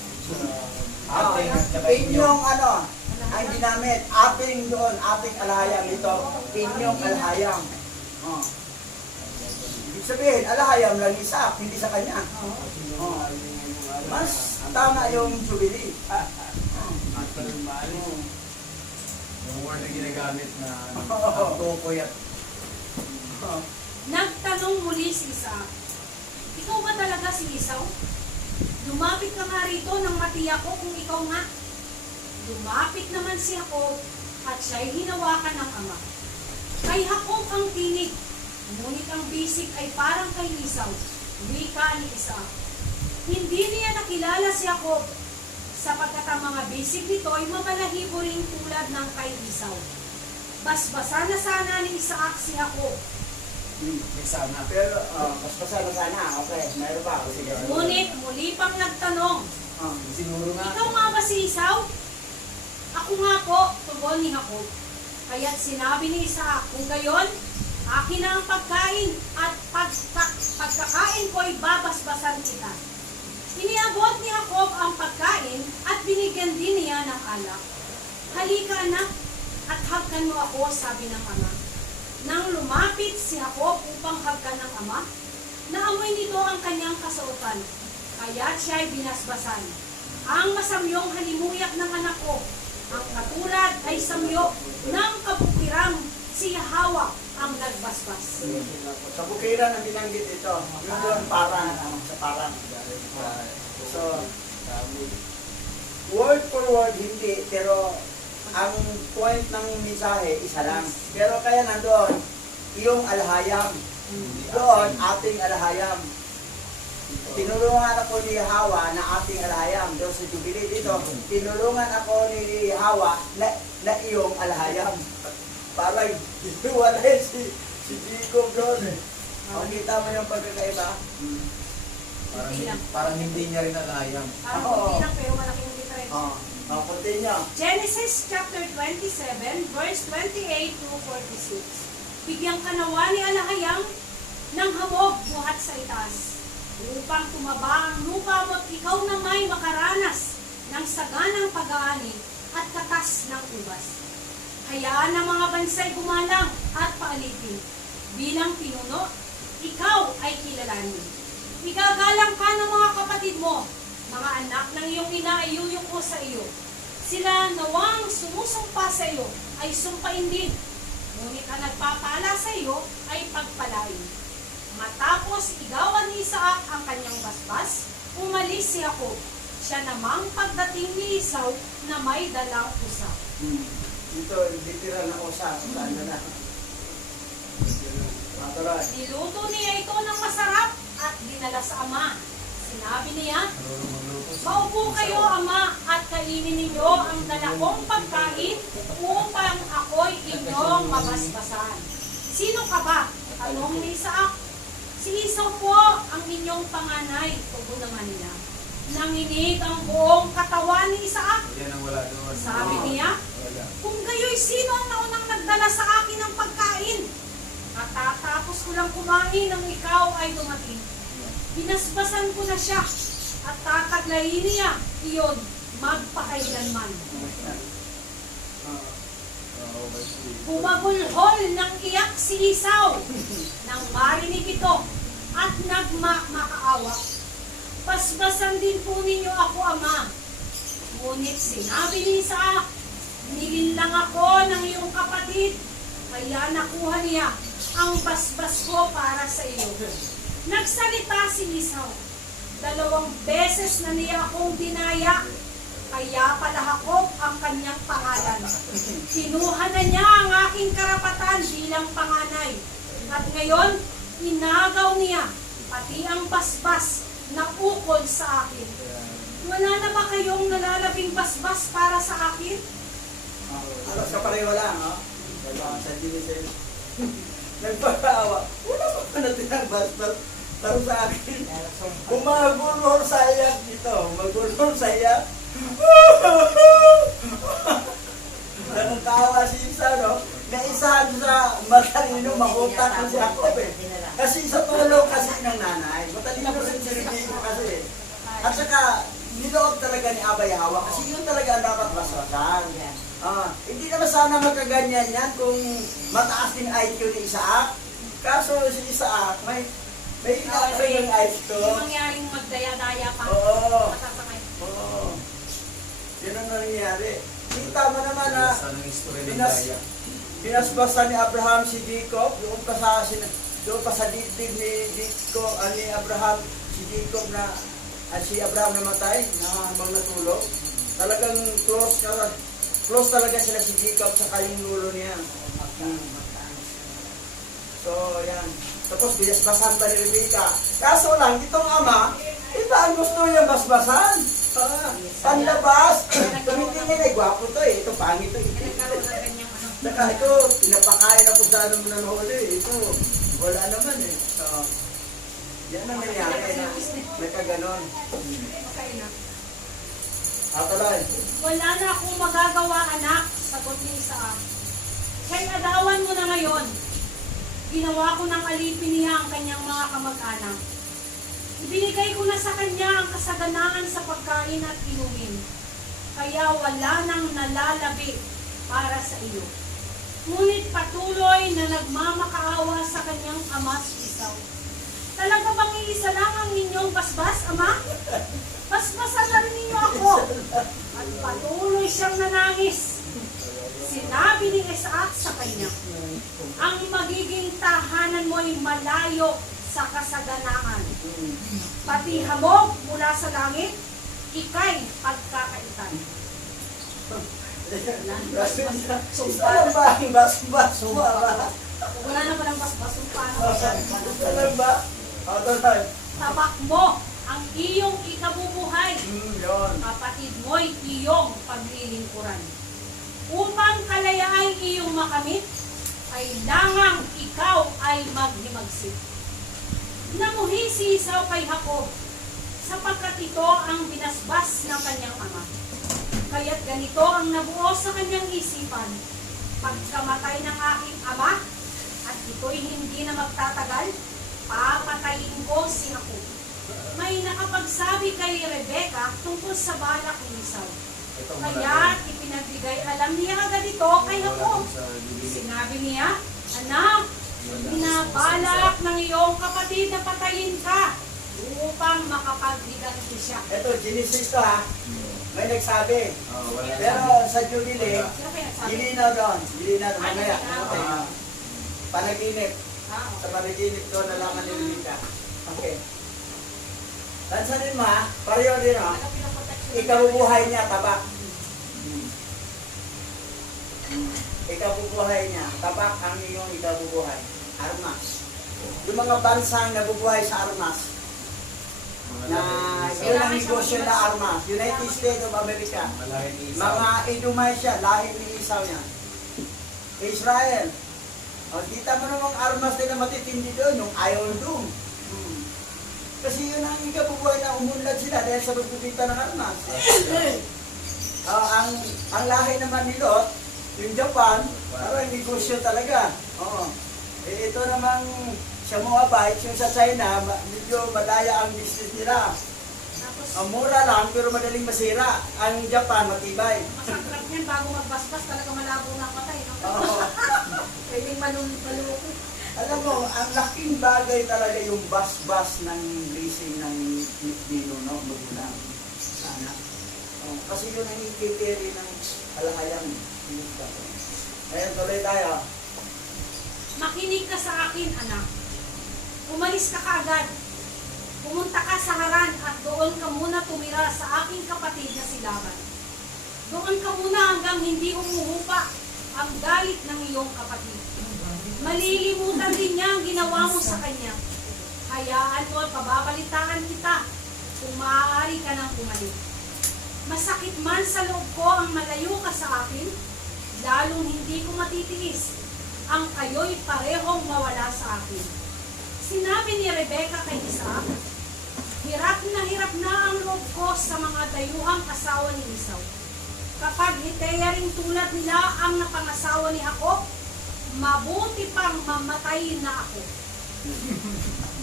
Pinyong ano, ang ginamit, ating doon, ating alahayam ito. Pinyong alahayam. Oh. Ibig sabihin, alahayam lang isa, hindi sa kanya. Oh. Mas tama yung jubilee. Yung word na ginagamit na ang tukoy at Nagtanong muli si Isaac, ikaw ba talaga si Esau? Lumapit ka nga rito nang matiyak ko kung ikaw nga. Lumapit naman si Jacob at siya'y hinawakan ng ama. Kay Jacob ang tinig, ngunit ang bisig ay parang kay Esau, wika ni Isaac. Hindi niya nakilala si Jacob, sapagkat ang mga bisig nito ay mabalahibo rin tulad ng kay Esau. Basbasan na sana ni Isaac si Jacob. may sana. Pero, mas pasado sana. Okay, mayroon pa. Sige. Ngunit muli pang nagtanong, Siguro nga. ikaw nga ba si Esau? Ako nga po, tugon ni Jacob. Kaya't sinabi ni Isaac, kung gayon, akin na ang pagkain at pagkakain ko ay babasbasan kita. Iniabot ni Jacob ang pagkain at binigyan din niya ng alak. Halika anak, at hagkan mo ako, sabi ng ama. Nang lumapit si Jacob upang hagkan ng ama, naamoy nito ang kanyang kasuotan, kaya't siya ay binasbasan. Ang masamyong halimuyak ng anak ko, ang katulad ay samyo ng kabukirang si Hawa ang nagbasbas. Sa bukiran ang binanggit ito. Yung doon parang, sa parang. So, word for word hindi, pero ang point ng mensahe isa lang. Pero kaya nandoon, yung alhayam. Doon, ating alhayam. Tinulungan ako ni Hawa na ating alhayam. Doon sa Jubilee dito, tinulungan ako ni Hawa na iyong alhayam. Parang hiwalay si Jacob doon. Makita mo yung pagkakaiba? Parang hindi niya rin alayam. Parang Oo. kunti lang pero malaki yung difference. Continue. Genesis chapter 27, verse 28 to 46. Bigyan ka nawa ni Alahayam ng hamog buhat sa itaas, upang tumaba ang lupa mo't ikaw na may makaranas ng saganang pag-aani at katas ng ubas. Hayaan ng mga bansay gumalang at paalipin. Bilang pinuno, ikaw ay kilalanin. Igagalang ka ng mga kapatid mo, mga anak ng iyong ina ay yuyuko sa iyo. Sila nawang sumusumpa sa iyo ay sumpain din. Ngunit ang nagpapala sa iyo ay pagpalain. Matapos igawan ni Isaac ang kanyang basbas, umalis si Jacob. Siya namang pagdating ni Esau na may dalang usa. Dito, literal na usa. Saan na na? Matuloy. Niluto niya ito ng masarap at dinala sa ama. Sinabi niya, "Maupo kayo, ama, at kainin ninyo ang dala kong pagkain upang ako'y inyong mabasbasan." "Sino ka ba?" tanong ni Isaac. "Si Esau po ang inyong panganay," tugon naman niya. Nanginig ang buong katawan ni Isaac. Yan ang wala doon. Sabi niya, Wala. "Kung gayo'y sino ang naunang nagdala sa akin ng pagkain? Katatapos ko lang kumain nang ikaw ay dumating. Binasbasan ko na siya at kakadlayin niya iyon magpakailanman." Bumagulhol ng iyak si Esau nang marinig ito at nagmakaawa. "Basbasan din po ninyo ako, ama." Ngunit sinabi ni Isaac, "Nilinlang ako ng iyong kapatid, kaya nakuha niya ang basbas ko para sa iyo." Nagsalita si Esau, "2 beses na niya akong dinaya, kaya pala Jacob ang kanyang pangalan. Kinuha na niya ang aking karapatan bilang panganay. At ngayon, inagaw niya pati ang basbas na ukol sa akin. Wala na ba kayong nalalabing basbas para sa akin?" Alas ka pareho lang, ha? Sa Genesis. Nagpapaawa. Wala pa natin ang basbas para sa akin. Umagulor sa iyak dito. Umagulor sa iyak. Nakakawa si Isa, no? Naisahan sa matalino, makutak ko si Jacob, eh. Kasi sa tulong kasi ng nanay. Matalino rin si Rebecca kasi. At saka, niloob talaga ni Abay Hawa kasi yun talaga ang dapat basbasan. Hindi naman sana magkaganyan yan kung mataas din IQ ni Isaac. Kaso si Isaac, may yung IQ. Yung mangyaring magdaya-daya pa. Oo. Matasakay. Oo. Yun ang nangyari. Kita mo naman na Sana ng istorya ng daya. binasbasan ni Abraham si Jacob, doon pa sa dibdib ni Abraham si Jacob na si Abraham namatay na habang natulog. Talagang close talaga sila si Jacob sa kayong lulo niya. So, yan. Tapos binasbasan pa ni Rebecca. Kaso lang, itong ama, iba ang gusto niyang basbasan. Panlabas. Tumitingin ay gwapo to eh. Ito pangit to eh. Nagkaroon ng ganyang ano. Saka ito, pinapakain ako sa anong nanghuli. Ito, wala naman eh. So, yan ang nangyari na may kaganon. Makailang. Tuloy. "Wala na akong magagawa, anak," sagot ni Isaac. "Kay adawan mo na ngayon. Ginawa ko ng alipin niya ang kanyang mga kamag-anak. Ibinigay ko na sa kanya ang kasaganaan sa pagkain at inumin. Kaya wala nang nalalabi para sa iyo. Ngunit patuloy na nagmamakaawa sa kanyang ama si Esau. Talaga bang iisa lang ang inyong basbas, ama? Basbasan na rin ninyo ako." At patuloy siyang nanangis. Sinabi ni Isaac sa kanya, "Ang magiging tahanan mo ay malayo sa kasaganaan. Pati hamog mula sa langit, ika'y pagkakaitan." Saan ba ang basbas mo? Wala na palang basbas. Paano Saan ba? Tuloy. "Tabak mo ang iyong ikabubuhay. Yun. Kapatid mo'y iyong paglilingkuran. Upang kalayaan iyong makamit, kailangang ikaw ay maghimagsik." Namuhi si Esau kay Jacob, sapagkat ito ang binasbas ng kanyang ama. Kaya't ganito ang nabuo sa kanyang isipan: pagkamatay ng aking ama, at ito'y hindi na magtatagal, papatayin ko si Jacob. May nakapagsabi kay Rebecca tungkol sa balak ni Esau. Kaya ipinagbigay alam niya agad ito kay Jacob. Sinabi niya, "Anak, binabalak ng iyong kapatid na patayin ka. upang makapaghiganti siya. Ito, Genesis to ha. May nagsabi. Wala. Pero sa Jubilee, Sino kaya nagsabi? gilinaw doon. Gilinaw doon. Mamaya. Ah. Panaginip. Ah, Sa panaginip doon nalaman ni Rebecca. Okay. Tansanin mo ha. Pareho din ha. ano pinoprotection? Ikabubuhay niya, tabak. Ikabubuhay niya. Tabak ang iyong ikabubuhay. Armas. Yung mga bansang nabubuhay sa armas, na yun ang negosyo na armas. United States of America. Malahi ni Isa. Mga Idumay siya, lahi ni Isaw niya. Israel. O, kita mo namang armas nila matitindi doon, yung Iron Dome. Kasi yun ang ikabubuhay na umunlad sila dahil sa pagpipita ng armas. Ang lahi naman ni Lot, yung Japan, parang negosyo talaga. Oo. Ito namang sa Moabite, yung sa China, medyo madaya ang business nila. Tapos, Ang mura lang, pero madaling masira. Ang Japan, matibay. masarap yan bago magbasbas, talaga malabo na patay. No? Oo. Pwedeng maluloko. Alam mo, ang laking bagay talaga yung bas-bas ng blessing ng ninuno, magulang. Sana. Kasi yun ang ikikiri ng alahayang. Ngayon, tuloy tayo. Makinig ka sa akin, anak. Umalis ka kaagad. Pumunta ka sa Haran at doon ka muna tumira sa aking kapatid na si Laban. Doon ka muna hanggang hindi umuhupa ang galit ng iyong kapatid. Malilimutan din niya ang ginawa mo sa kanya. Hayaan mo at pababalitaan kita kung maaari ka nang umalik. Masakit man sa loob ko ang malayo ka sa akin, lalong hindi ko matitiis ang kayo'y parehong mawala sa akin. Sinabi ni Rebecca kay Isaac, hirap na ang loob ko sa mga dayuhang asawa ni Esau. Kapag Hitea ring tulad nila ang napangasawa ni Jacob, mabuti pang mamatay na ako.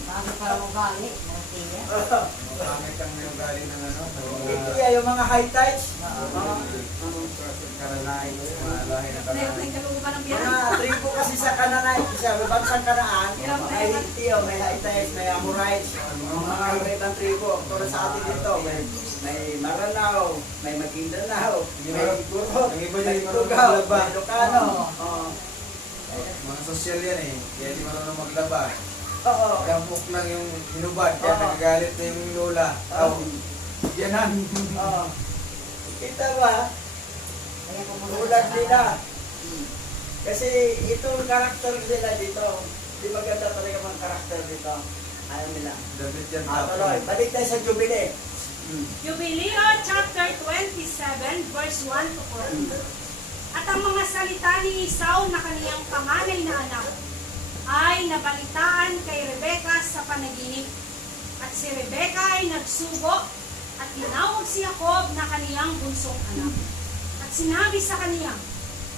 Bago pa ako galit, Martia. Pangit ang yung galing ng ano. Ito yung mga Hittites. Karanay. Mga lahi na Hirap na karanay. yung kalooban ng biyan. Mga tribo kasi sa Kananay, sa bansang Kanaan, may Hittio, may Hittites, may Amorites, mga ibang tribo. Pero sa atin dito, may Maranao, may Maguindanao, may Igorot, Ang iba may niya, Tugaw, marunong maglaba. may Ilocano. Oo. Mga sosyal yan eh. Kaya di marunong maglaba. Oo. Kampok lang yung hinubad. Kaya Oo. nagagalit na yung lola. Oo. Yanan. Oo. Kita ba? Kaya pumunta Tulad sa nila. Haran. Kasi itong karakter nila dito, di maganda talaga mga karakter dito. Ayaw nila. David yan. Tuloy. Balik tayo sa Jubilee. Jubileo chapter 27 verse 1 to 4. At ang mga salita ni Esau na kaniyang panganay na anak ay nabalitaan kay Rebecca sa panaginip. At si Rebecca ay nagsugo at tinawag si Jacob na kaniyang bunsong anak. At sinabi sa kaniya,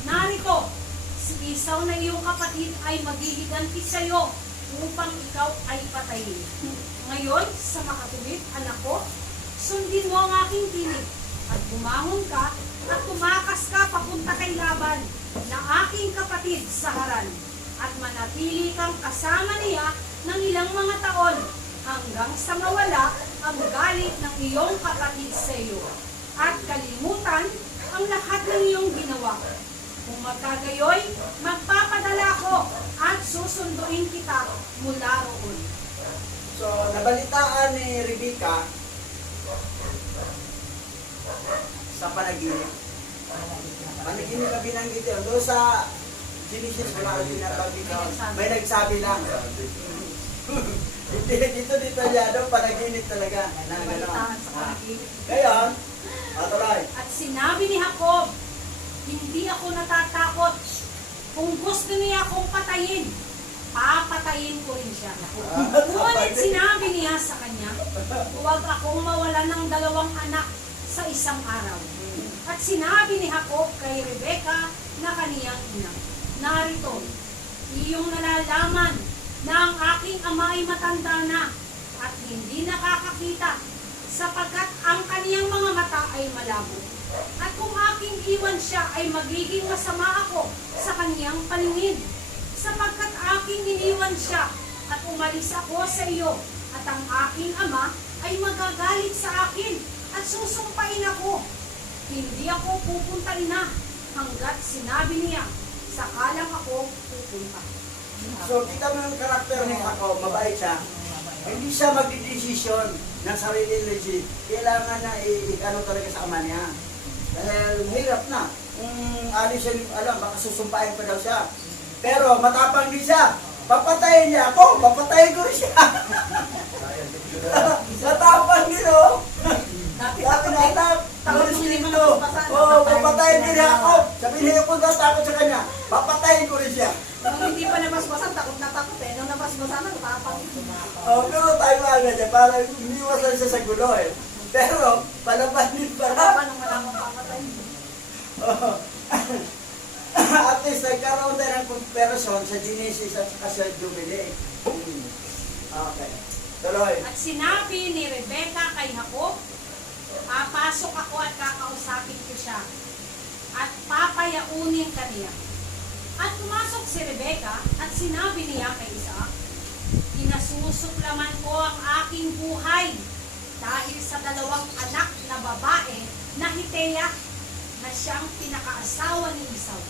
narito, si Esau na iyong kapatid ay maghihiganti sa iyo upang ikaw ay patayin. Ngayon, sa makatuwid, anak ko, sundin mo ang aking tinig at bumangon ka at tumakas ka papunta kay Laban na aking kapatid sa Haran at manatili kang kasama niya ng ilang mga taon hanggang sa mawala ang galit ng iyong kapatid sa iyo at kalimutan ang lahat ng iyong ginawa. Kung magkagayoy, magpapadala ko at susunduin kita mula roon. So, nabalitaan ni Rebecca sa panaginip. Panaginip na binanggit yun. Doon sa Genesis, wala kang binabanggit yun. May nagsabi lang. Dito niya, panaginip talaga. Na gano'n. Balitaan sa panaginip. Ngayon, tuloy. At sinabi ni Jacob, hindi ako natatakot. Kung gusto niya akong patayin, papatayin ko rin siya. Ngunit sinabi niya sa kanya, huwag akong mawala ng 2 anak sa isang araw. At sinabi ni Jacob kay Rebecca na kaniyang ina, narito, iyong nalalaman na ang aking ama ay matanda na at hindi nakakakita sapagkat ang kaniyang mga mata ay malabo. At kung aking iwan siya ay magiging masama ako sa kaniyang paningin sapagkat aking iniwan siya at umalis ako sa iyo At ang aking ama ay magagalit sa akin at susumpain ako. Hindi ako pupunta ina hanggat sinabi niya, saka lang ako pupunta. So, kita mo yung karakter ni Jacob, mabait siya. Hindi siya magdidesisyon ng sarili legit. Kailangan na i-ano talaga sa ama niya. Dahil mahirap na. Ano siya, alam, baka susumpain pa daw siya. Pero matapang din siya. Papatayin niya ako, papatayin ko rin siya. Matapang din, oh. Sabi na, takot dito. Oh, papatayin din ako. Sabihin niya kung takot sa kanya, papatayin ko rin siya. Nung hindi pa nabasbasan, takot na takot eh. Nung nabasbasan, natapang. Oh, pero tayo agad niya, parang iniwasan siya sa gulo eh. Pero, palaban din pala. Paano malamang papatay? Oh. At least, nagkaroon tayo ng comparison sa Genesis at sa Jubilee. Okay. Tuloy. At sinabi ni Rebecca kay Jacob, papasok ako at kakausapin ko siya at papayaunin ka niya. At pumasok si Rebecca at sinabi niya kay Isaac, pinasusuklaman ko ang aking buhay dahil sa dalawang anak na babae na Hitea na siyang pinakaasawa ni Esau.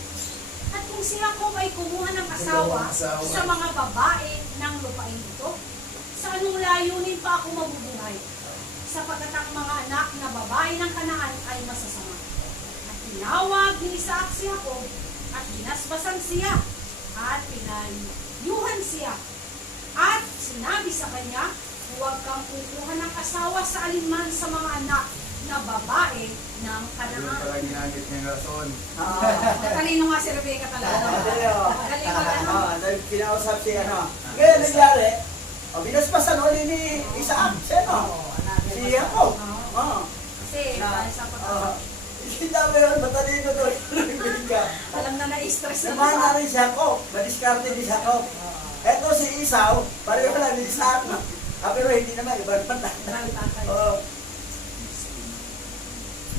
At kung si Jacob ay kumuha ng asawa sa mga babae ng lupain ito, sa anong layunin pa ako mabubuhay? Sapagkat ang mga anak na babae ng Kanaan ay masasama. At tinawag ni Isaac si Jacob at binasbasan siya at pinayuhan siya. At sinabi sa kanya, huwag kang kukuha ng asawa sa alinman sa mga anak na babae ng Yun Kanaan. pala ginamit niyang rason. Matalino nga si Rebecca talaga. Magaling mag-ano. Dahil kinausap si ano. Ngayon nangyari, binaspasan ulit ni Isaac. Sino? Si Jacob. Oo. Kasi dahil sa pagkakasama. Kita mo yun, matalino doon. Alam na na-stress na Namana rin si Jacob. Madiskarte ni Jacob. Eto si Esau, pareho lang ni Isaac. Pero hindi naman, ibang patay. Oo.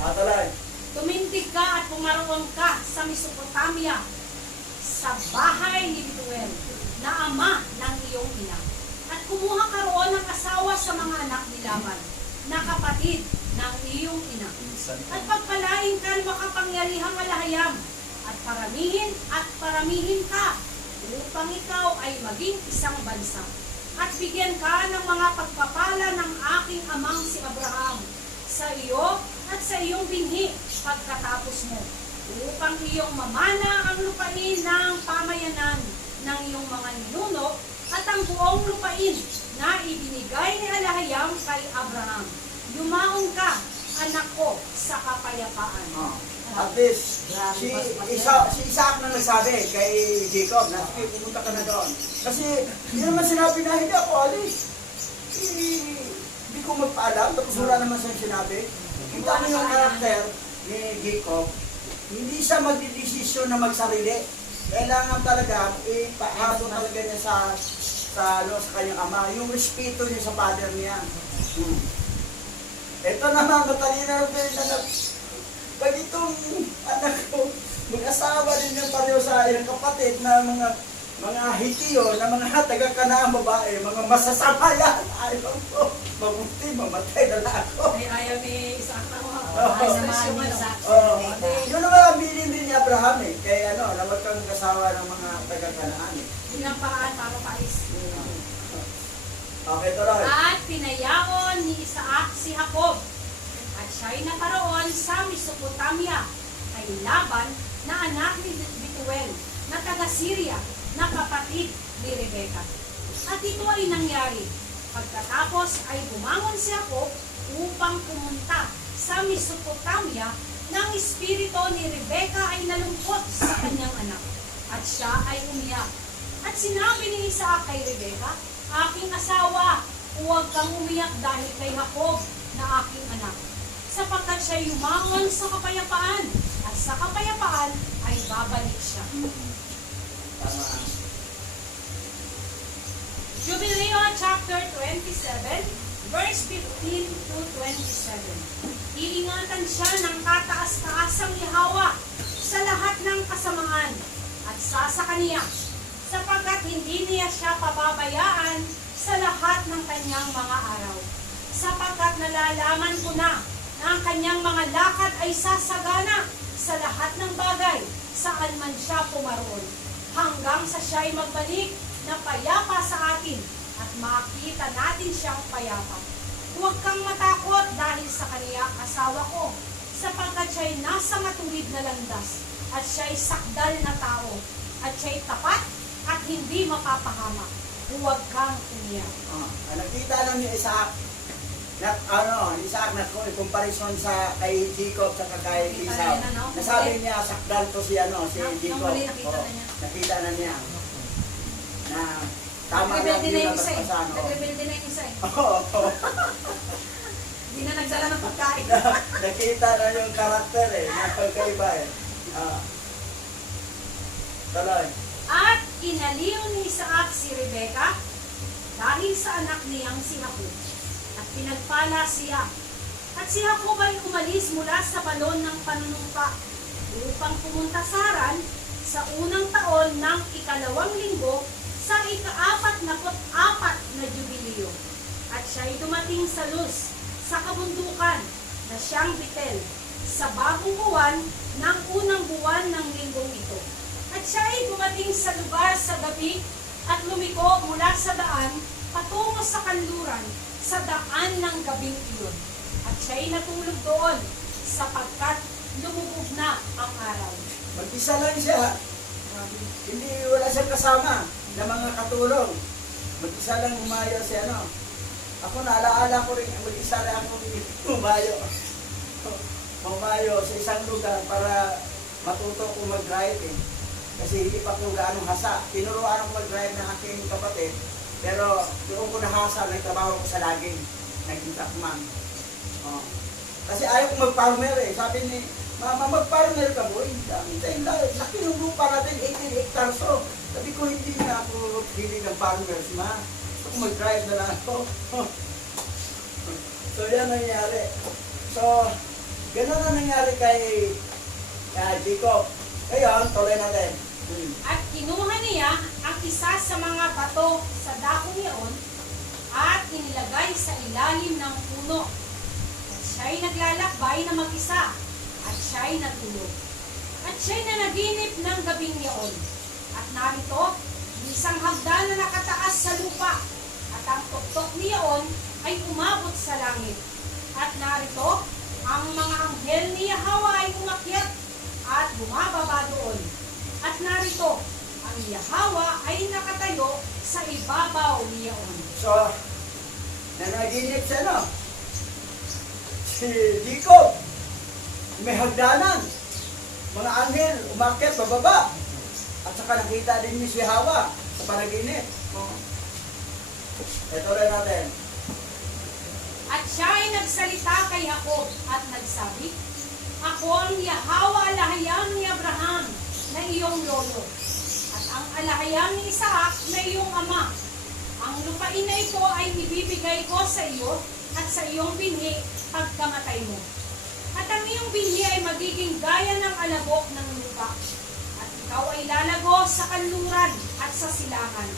Tuloy. Tumindig ka at pumaroon ka sa Mesopotamia, sa bahay ni Betuel, na ama ng iyong ina. At kumuha ka roon ng asawa sa mga anak ni Laban, na kapatid ng iyong ina. At pagpalain ka ng makapangyarihang alahayam, at paramihin ka, upang ikaw ay maging isang bansa. At bigyan ka ng mga pagpapala ng aking amang si Abraham, sa iyo at sa iyong binhi pagkatapos mo, upang iyong mamana ang lupain ng pamayanan ng iyong mga ninuno at ang buong lupain na ibinigay ni Alahayam kay Abraham. Yumaon ka, anak ko, sa kapayapaan. At least, si Isaac na nagsabi kay Jacob na, sige, pumunta ka na doon. Kasi, hindi naman sinabi na, hindi ako alis. Hindi ko magpaalam, tapos wala naman siyang sinabi. Kita mo yung karakter ni Jacob, hindi siya magdidesisyon na magsarili. Kailangan talaga, ipahaso talaga niya sa kanyang ama, yung respeto niya sa father niya. Ito naman, matalino rin na pag itong anak ko, mag-asawa din yung pareho sa iyong kapatid na mga Hitiyo, na mga taga-Kanaan babae, mga masasama yan. Ayaw ko, mabuti, mamatay na lang ako. Ay, ayaw ni Isaac na Ay, samahan niya sa Yun naman ang bilin din ni Abraham eh. Kaya ano, na wag kang kasawa ng mga taga-Kanaan eh. Yun ang paraan para pais. Okay, tuloy. At pinayaon ni Isaac si Jacob, at siya'y naparoon sa Mesopotamia kay Laban na anak ni Betuel na taga-Syria na kapatid ni Rebecca. At ito ay nangyari pagkatapos ay bumangon si Jacob upang pumunta sa Mesopotamia nang espiritu ni Rebecca ay nalungkot sa kanyang anak at siya ay umiyak. At sinabi ni Isaac kay Rebecca, aking asawa, huwag kang umiyak dahil kay Jacob na aking anak, sapagkat siya yumangon sa kapayapaan, at sa kapayapaan ay babalik siya. Tama. Jubileo chapter 27, verse 15 to 27. Iingatan siya ng kataas-taasang Yahawa sa lahat ng kasamaan at sa kaniya, sapagkat hindi niya siya pababayaan sa lahat ng kanyang mga araw. Sapagkat nalalaman ko na ang kanyang mga lakad ay sasagana sa lahat ng bagay saan man siya pumaroon, hanggang sa siya'y magbalik na payapa sa atin at makita natin siyang payapa. Huwag kang matakot dahil sa kaniya asawa ko, sapagkat siya'y nasa matuwid na landas, at siya'y sakdal na tao, at siya'y tapat at hindi mapapahamak. Huwag kang umiyak. Nakita lang ni Isaac, Isaac na comparison sa kay Jacob sa kay Nakita Esau. niya na, no? Nasabi niya sakdal to si Nang Jacob. mali nakita na niya. Nakita na niya. Na tama lang Nag-rebelde na yun yung isa eh. nabasbasan. Nag-rebelde na yung isa eh. Oo. Hindi na nagdala ng pagkain. Nakita na yung karakter na pagkaiba Tuloy. At inaliw ni Isaac si Rebeka dahil sa anak niyang si Jacob. At pinagpala siya. At si Jacob ay umalis mula sa balon ng panunumpa upang pumunta sa Haran sa unang taon ng 2nd linggo sa 44 na jubileo. At siya'y dumating sa Luz, sa kabundukan na siyang Betel, sa bagong buwan ng unang buwan ng linggong ito. At siya ay dumating sa lugar sa gabi at lumiko mula sa daan patungo sa kanluran sa daan ng gabing iyon. At siya ay natulog doon sapagkat lumubog na ang araw. Mag-isa lang siya. Hindi wala siyang kasama na mga katulong. Mag-isa lang humayo si Ako naalaala ko rin, mag-isa lang ako humayo. Humayo sa isang lugar para matuto ko mag-drive Kasi hindi pa ko gaano hasa. Tinuruan ako mag-drive ng aking kapatid. Pero doon ko nahasa, nagtrabaho ko sa laging. Naging takman. Kasi ayaw ko mag-farmer Sabi ni Mama, mag-farmer ka boy. Laki ng lupa natin, 18 hectares Sabi ko, hindi na ako hiling ng farmers, ma. Gusto ko mag-drive na lang ako. So, yan nangyari. So, gano'n na nangyari kay Jacob. Ngayon, tuloy natin. At kinuha niya ang isa sa mga bato sa dakong iyon at inilagay sa ilalim ng puno. At siya'y naglalakbay na mag-isa at siya'y natulog. At siya'y nanaginip ng gabing iyon. At narito, isang hagdan na nakataas sa lupa at ang tuktok niyon ay umabot sa langit. At narito, ang mga anghel ni Yahweh ay umakyat at bumababa doon. At narito, ang Yahweh ay nakatayo sa ibabaw niyon. So, nanaginip siya, Si Jacob, may hagdanan. Mga anghel, umakyat, bababa. At saka nakita din niya si Hawa sa panaginip. Ito rin natin. At siya ay nagsalita kay Jacob at nagsabi, Ako ang Yahweh alahayang ni Abraham na iyong lolo, at ang alahayang ni Isaac na iyong ama. Ang lupain na ito ay ibibigay ko sa iyo at sa iyong binhi pagkamatay mo. At ang iyong binhi ay magiging gaya ng alabok ng lupa. At ikaw ay lalago sa kanluran at sa silangan,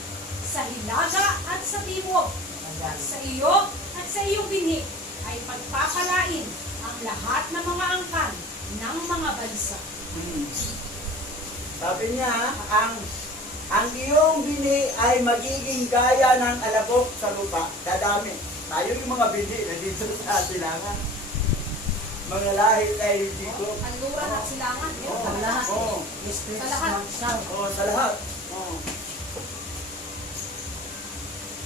sa hilaga at sa timog. At sa iyo at sa iyong binhi ay pagpapalain ang lahat ng mga angkan ng mga bansa. Sabi niya, ang iyong bini ay magiging gaya ng alabok sa lupa. Dadami. Tayo yung mga bini na dito sa silangan. Mga lahi tayo dito. Kanluran at silangan. Oo, lahat. oo. Sa lahat. Oo, sa lahat. Oo.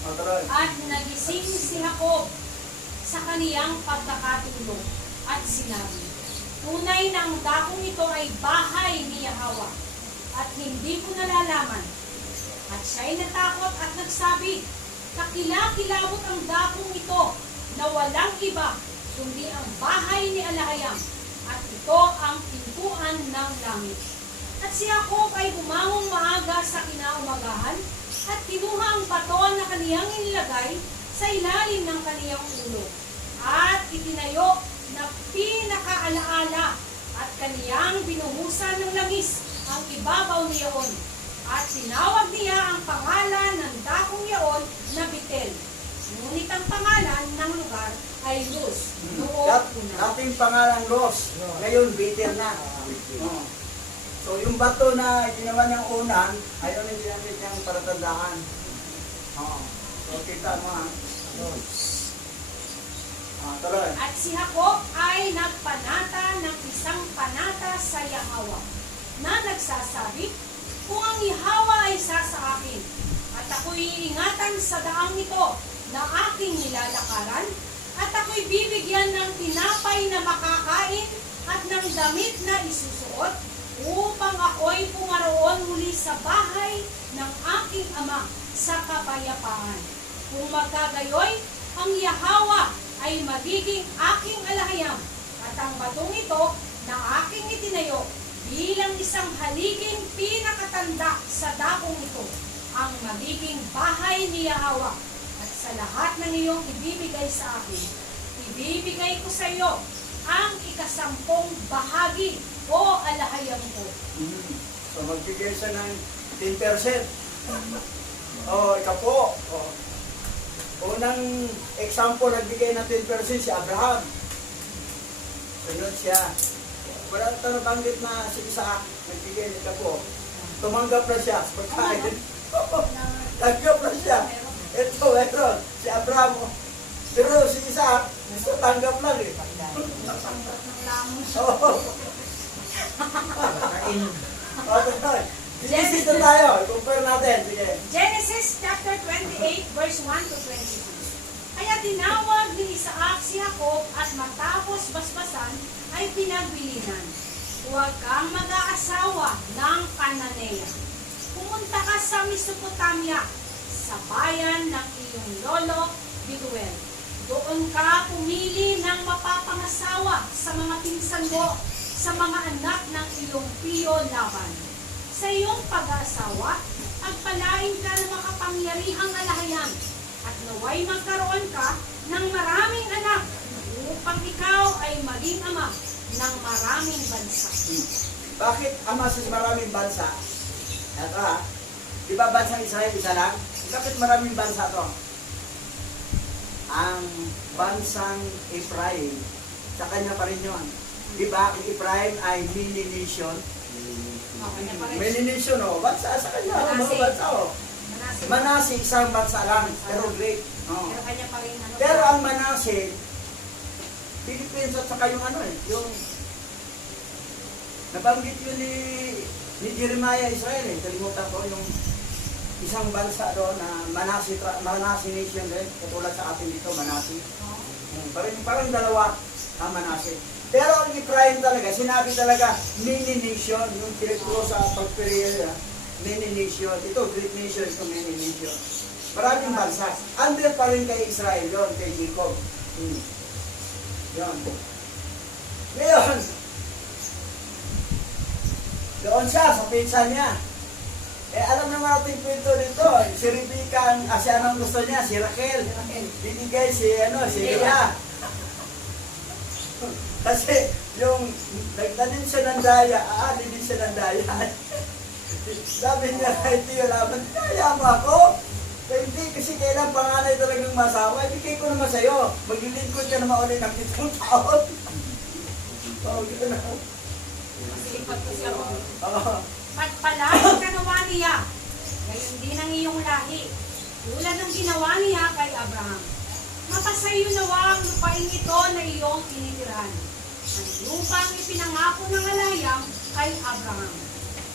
Tuloy. At nagising si Jacob sa kaniyang pagkakatulog at sinabi, Tunay na ang dakong ito ay bahay ni Yahweh at hindi ko nalalaman. At siya'y natakot at nagsabi, Kakilakilabot ang dakong ito na walang iba kundi ang bahay ni Alahayam at ito ang pintuan ng langit. At si Jacob ay bumangong maaga sa kinaumagahan at kinuha ang bato na kaniyang inilagay sa ilalim ng kaniyang ulo at itinayo na pinakaalaala at kaniyang binuhusan ng langis ang ibabaw niyaon at tinawag niya ang pangalan ng dakong yaon na Betel Dating pangalang Los, ngayon bitter na. Oo. So yung bato na ginawa niyang unan, ayaw na ginamit niyang palatandaan. Oo. So kita mo ha. Tuloy. At si Jacob ay nagpanata ng isang panata sa Yahweh na nagsasabi, kung ang Yahweh ay isa sa akin, at ako'y iingatan sa daang ito na aking nilalakaran, at ako'y bibigyan ng tinapay na makakain at ng damit na isusuot, upang ako'y pumaroon muli sa bahay ng aking ama sa kapayapaan. Kung magkagayoy, ang Yahweh ay magiging aking alahayam, at ang batong ito na aking itinayo bilang isang haliging pinakatanda sa dakong ito ang magiging bahay ni Yahweh. At sa lahat ng iyong ibibigay sa akin, ibibigay ko sa iyo ang 10 bahagi o alahayam ko. So magbigay siya ng 10%. Ikaw po. Unang example, nagbigay ng 10% si Abraham. Sunod siya. Wala ito nabanggit na si Isaac, nagbigay nito po. Tumanggap na siya sa pagkain. Tanggap na siya. Ito, meron. Si Abraham. Pero si Isaac, gusto tanggap lang eh. Dito tayo. I-compare natin. Sige. Genesis chapter 28 verse 1 to 22. Kaya tinawag ni Isaac si Jacob at matapos basbasan ay pinagbilinan. Huwag kang mag-aasawa ng Kananea. Pumunta ka sa Mesopotamia, sa bayan ng iyong lolo Betuel. Doon ka pumili ng mapapangasawa sa mga pinsan mo, sa mga anak ng iyong tiyo Laban. Sa iyong pag-aasawa, pagpalain ka ng makapangyarihang alahayam, at naway magkaroon ka ng maraming anak, upang ikaw ay maging ama ng maraming bansa. Bakit ama sa maraming bansa? Ito ha, di ba bansang Israel isa lang? Bakit maraming bansa to? Ang bansang Ephraim, sa kanya pa rin yun. Di ba, ang Ephraim ay mini nation. Mini nation, bansa sa kanya, mga bansa, Manase, isang bansa lang, pero great. Pero kanya pa rin ano. Pero ang Manase, Philippines at saka yung yung nabanggit yun ni Jeremiah Israel kalimutan ko yung isang bansa doon na Manase nation din, katulad sa atin dito, Manase. Parang dalawa ang Manase. Pero ang Ephraim talaga, sinabi talaga, mini nation, yung pinagturo sa pagperiya, mini nation. Ito, great nation, ito mini nation. Maraming bansa. Under pa rin kay Israel yon, kay Jacob. Yon. Ngayon, doon siya sa pinsan niya. Alam naman natin kwento dito, si Rebecca, siya anong gusto niya, si Raquel. Binigay si Leah. Kasi yung nagtanim siya ng daya, din siya ng daya. Sabi niya kay Tiyo Laban, kaya mo ako? Hindi, kasi kailan panganay talagang masawa, ibigay ko naman sa'yo. Maglilingkod ka naman ulit ng 7 taon. Gano'n na. Masilipat ko siya. Pagpalain ka nawa niya, gayon din ang iyong lahi, tulad ng ginawa niya kay Abraham. Mapasayo nawa ang lupain ito na iyong tinitirhan. Ang lupang ipinangako ng alayam kay Abraham.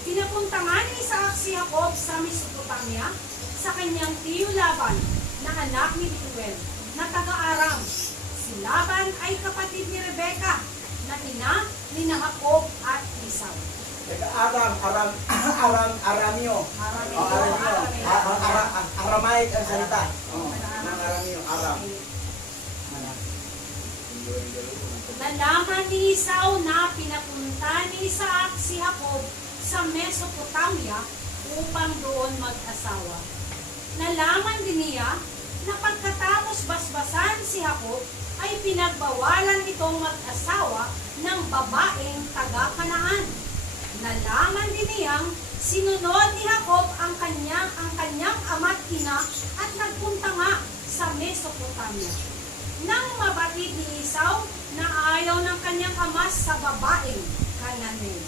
Pinapunta nga ni Isaac si Jacob sa Mesopotamia sa kanyang tiyo Laban na anak ni Betuel na taga-Aram. Si Laban ay kapatid ni Rebecca na ina ni Jacob at Esau. Aramio. Aramaic ang salita. Aramio, Aram. Nalaman ni Esau na pinapunta ni Isaac si Jacob sa Mesopotamia upang doon mag-asawa. Nalaman din niya na pagkatapos basbasan si Jacob ay pinagbawalan itong mag-asawa ng babaeng taga-Kanaan. Nalaman din niyang sinunod ni Jacob ang kanyang ama't ina at nagpunta nga sa Mesopotamia. nang mabatid ni Esau na ayaw ng kanyang ama sa babaeng Kananeo.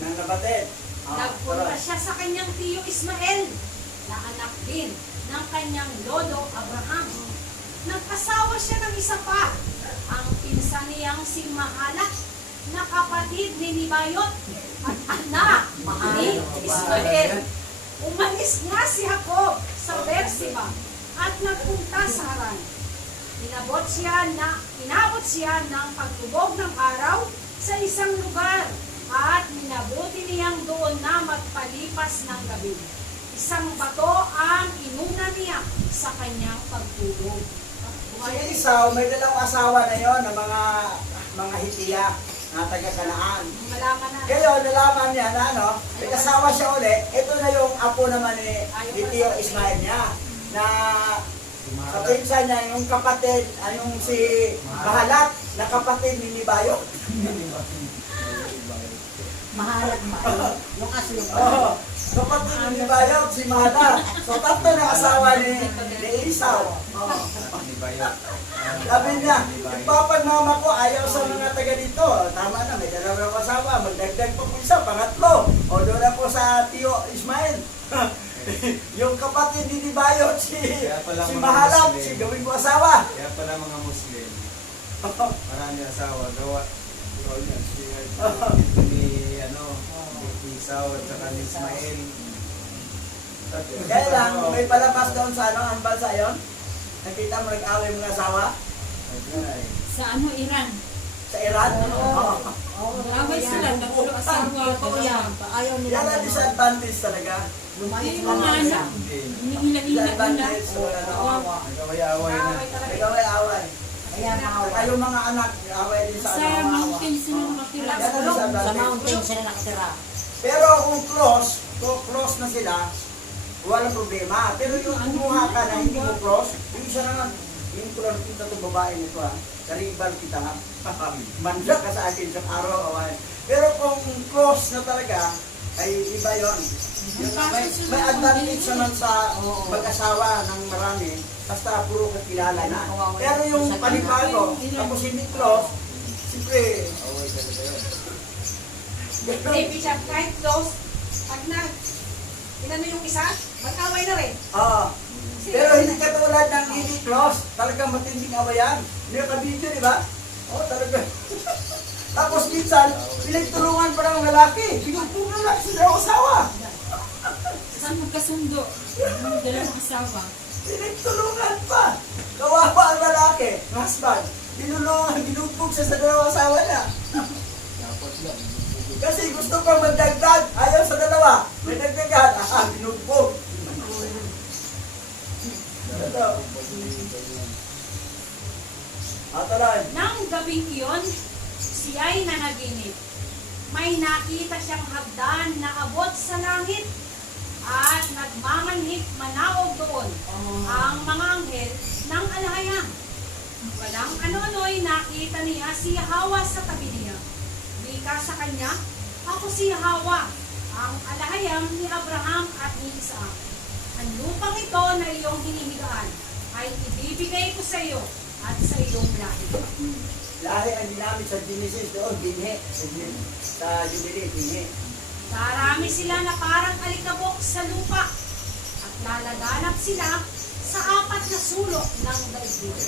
Nang nabatid. Nagpunta siya sa kanyang tiyo Ismael, na anak din ng kanyang lolo Abraham. Nag-asawa siya ng isa pa, ang pinsan niyang si Mahalat, na kapatid ni Nibayot at anak ni Ismael. Umalis nga si Jacob sa Beersheba at nagpunta sa Haran. Inabot siya ng pagtubog ng araw sa isang lugar at minabuti niyang doon na magpalipas ng gabi. Isang bato ang inuna niya sa kanyang pagtulog. Si Esau, may dalawang asawa na yon ng mga Hitiya na taga-Kanaan. Malaman na. Ngayon, nalaman niya na may asawa siya ulit. Ito na yung apo naman ni Tio Ismael niya. Na kapinsan niya, yung kapatid, yung si Mahalat, na kapatid ni Nibayo. Mahalat ma. Yung aslo. Oo. Kapatid ni Nibayo, si Mahalat. So, tatlo na asawa ni Esau. Di ba yun? Sabi niya, yung papag mama ko ayaw sa mga taga dito. Tama na, may dalawang asawa. Magdagdag pa po isa, pangatlo. O doon na po sa Tio Ismael. Yung kapatid ni Nibayo, si Mahalat, si gawin ko asawa. Kaya pala mga Muslim, marami asawa, gawa niya. Ni Esau at saka ni Ismael. Kaya lang, may palabas doon sa ang bansa yon. Nakita mo nag-away mga asawa Sa ano, Iran? sa Iran. Away sila, nagulo asawa. Totoo yan. Ayaw nila. Yan ang disadvantage talaga. Lumayo Yung sila mga ng isa. anak, hinihila-hila nila. Disadvantage. Kawawa. Nagkaway-away na. Nag-away-away. Kaya Saka maaway. yung mga anak, away din sa Sa ano. mountain sila makatira. Yan ang Sa disadvantage. mountain sila nakatira. Pero kung close na sila, walang problema. Pero yung kumuha ka na hindi mo close, yung isa naman, yung tulad kita itong babae nito karibal kita nga. Manda ka sa akin sa araw away. Pero kung close na talaga, ay iba yon. Yung may advantage naman sa mag-asawa ng marami, basta puro kakilala na. Pero yung panibago, tapos hindi close, siyempre, Away talaga yun. Ibig siya, kahit close, pag inano yung isa, mag-away na rin. Pero hindi katulad ng hindi close, talagang matinding awayan. Hindi ka video, di ba? Talaga. Tapos minsan, pinagtulungan pa ng lalaki. Pinagtulungan na lalaki sa dalawang asawa. Saan magkasundo? Ang dalawang asawa. Pinagtulungan pa. Kawawa ang lalaki, ng husband. Tinulungan, ginugbog siya sa dalawang asawa niya. Kasi gusto pa magdagdag, ayaw sa dalawa. May dagdagan, ginugbog. Ito. Tuloy. Nang gabing iyon, siya'y nanaginip. May nakita siyang hagdan na abot sa langit at nagmamanhik manaog doon ang mga anghel ng alahayang. Walang ano-ano'y nakita niya si Hawa sa tabi niya. Wika sa kanya, ako si Hawa, ang alahayang ni Abraham at ni Isaac. Ang lupang ito na iyong hinihigaan ay ibibigay ko sa iyo at sa iyong lahi. Lahi ang ginamit sa Genesis doon, binhe. Sa Jubilee, binhe. Darami sila na parang alikabok sa lupa at lalaganap sila sa apat na sulok ng daigdig.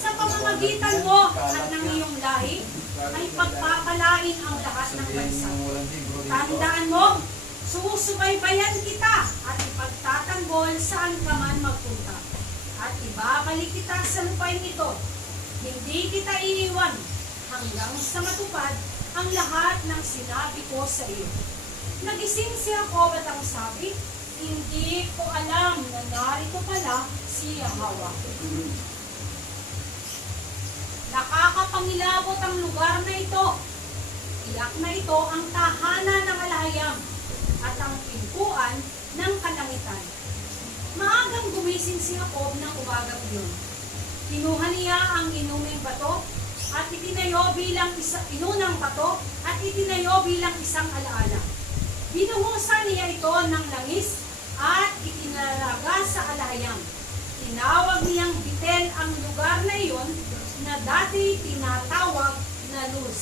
Sa pamamagitan mo at ng iyong lahi ay pagpapalain ang lahat ng bansa. Tandaan mo, susubaybayan kita at ipagtatanggol saan ka man magpunta. At ibabalik kita sa lupain ito. Hindi kita iiwan hanggang sa matupad ang lahat ng sinabi ko sa iyo. Nagising si Jacob at ang sabi, hindi ko alam na narito pala si Hawa. Nakakapangilabot ang lugar na ito. Tiyak na ito ang tahanan ng alahayam at ang pintuan ng kalangitan. Maagang gumising si Jacob ng umagang yun. Kinuha niya ang inuming bato at itinayo bilang inunang bato at itinayo bilang isang alaala. Binuhusan niya ito ng langis at itinalaga sa alahayam. tinawag niyang Betel ang lugar na iyon na dati tinatawag na Luz.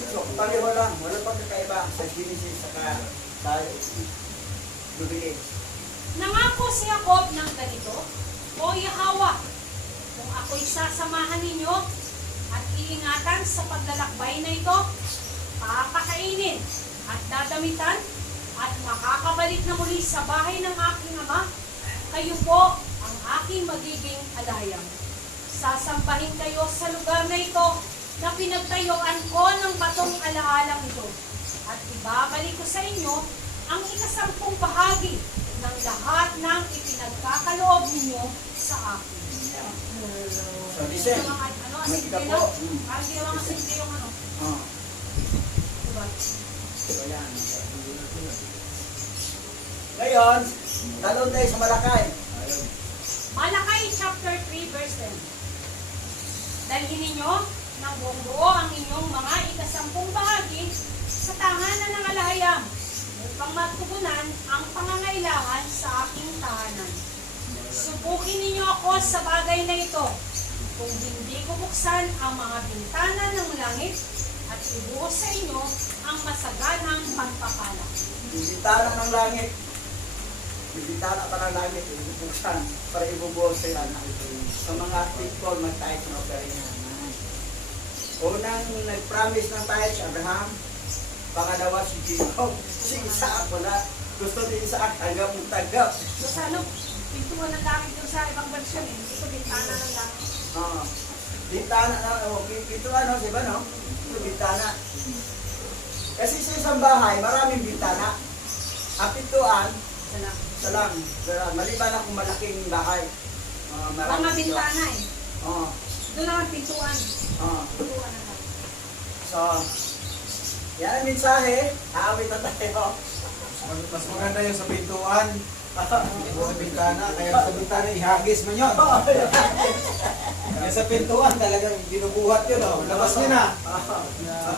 So, pareho lang. Wala pang kakaiba sa Genesis sa Jubilee. Nangako si Jacob ng ganito, O Yahweh, kung ako'y sasamahan ninyo at iingatan sa paglalakbay na ito, papakainin at dadamitan at makakabalik na muli sa bahay ng aking ama, kayo po ang aking magiging alayang. Sasambahin kayo sa lugar na ito na pinagtayuan ko ng batong alaalang ito. At ibabalik ko sa inyo ang 10 bahagi ng lahat ng ipinagkakaloob ninyo sa akin. So, listen. Ano, asimple Magkita lang? po. Parang ginawa asimple yung ano. Ah, Diba? so yan. Ngayon, talon tayo sa Malakay. Malakay chapter 3 verse 10. Dalhin ninyo ng buong buo ang inyong mga 10 bahagi sa tahanan ng alahayam upang matugunan ang pangangailangan sa aking tahanan. Subukin ninyo ako sa bagay na ito kung hindi ko buksan ang mga bintana ng langit at ibuhos sa inyo ang masaganang pagpapala. Bibintana ng langit. Bibintana pa ng langit. Ibubuksan para ibubuhos sa yan. Sa mga people, mag-tayo sa mga niya. Unang nag-promise ng tayo si Abraham. Pangalawa si Jacob. Si Isaac wala. Gusto ni Isaac tagap. So sa ano, pintuan ng langit doon sa ibang version eh. Ito bintana ng langit. Bintana na, ito ano, diba no? Ito bintana. Kasi sa isang bahay, maraming bintana. Ang pintuan, isa lang. Maliban na kung malaking bahay. Mga bintana eh. Oo. Doon naman pintuan. Oo. Pintuan na lang. So, yan ang mensahe. Aawit na tayo. Mas maganda yung sa pintuan. Sa bintana, kaya sa bintana ihagis man yun. Kaya sa pintuan talagang binubuhat yun. Oh. Labas niyo na.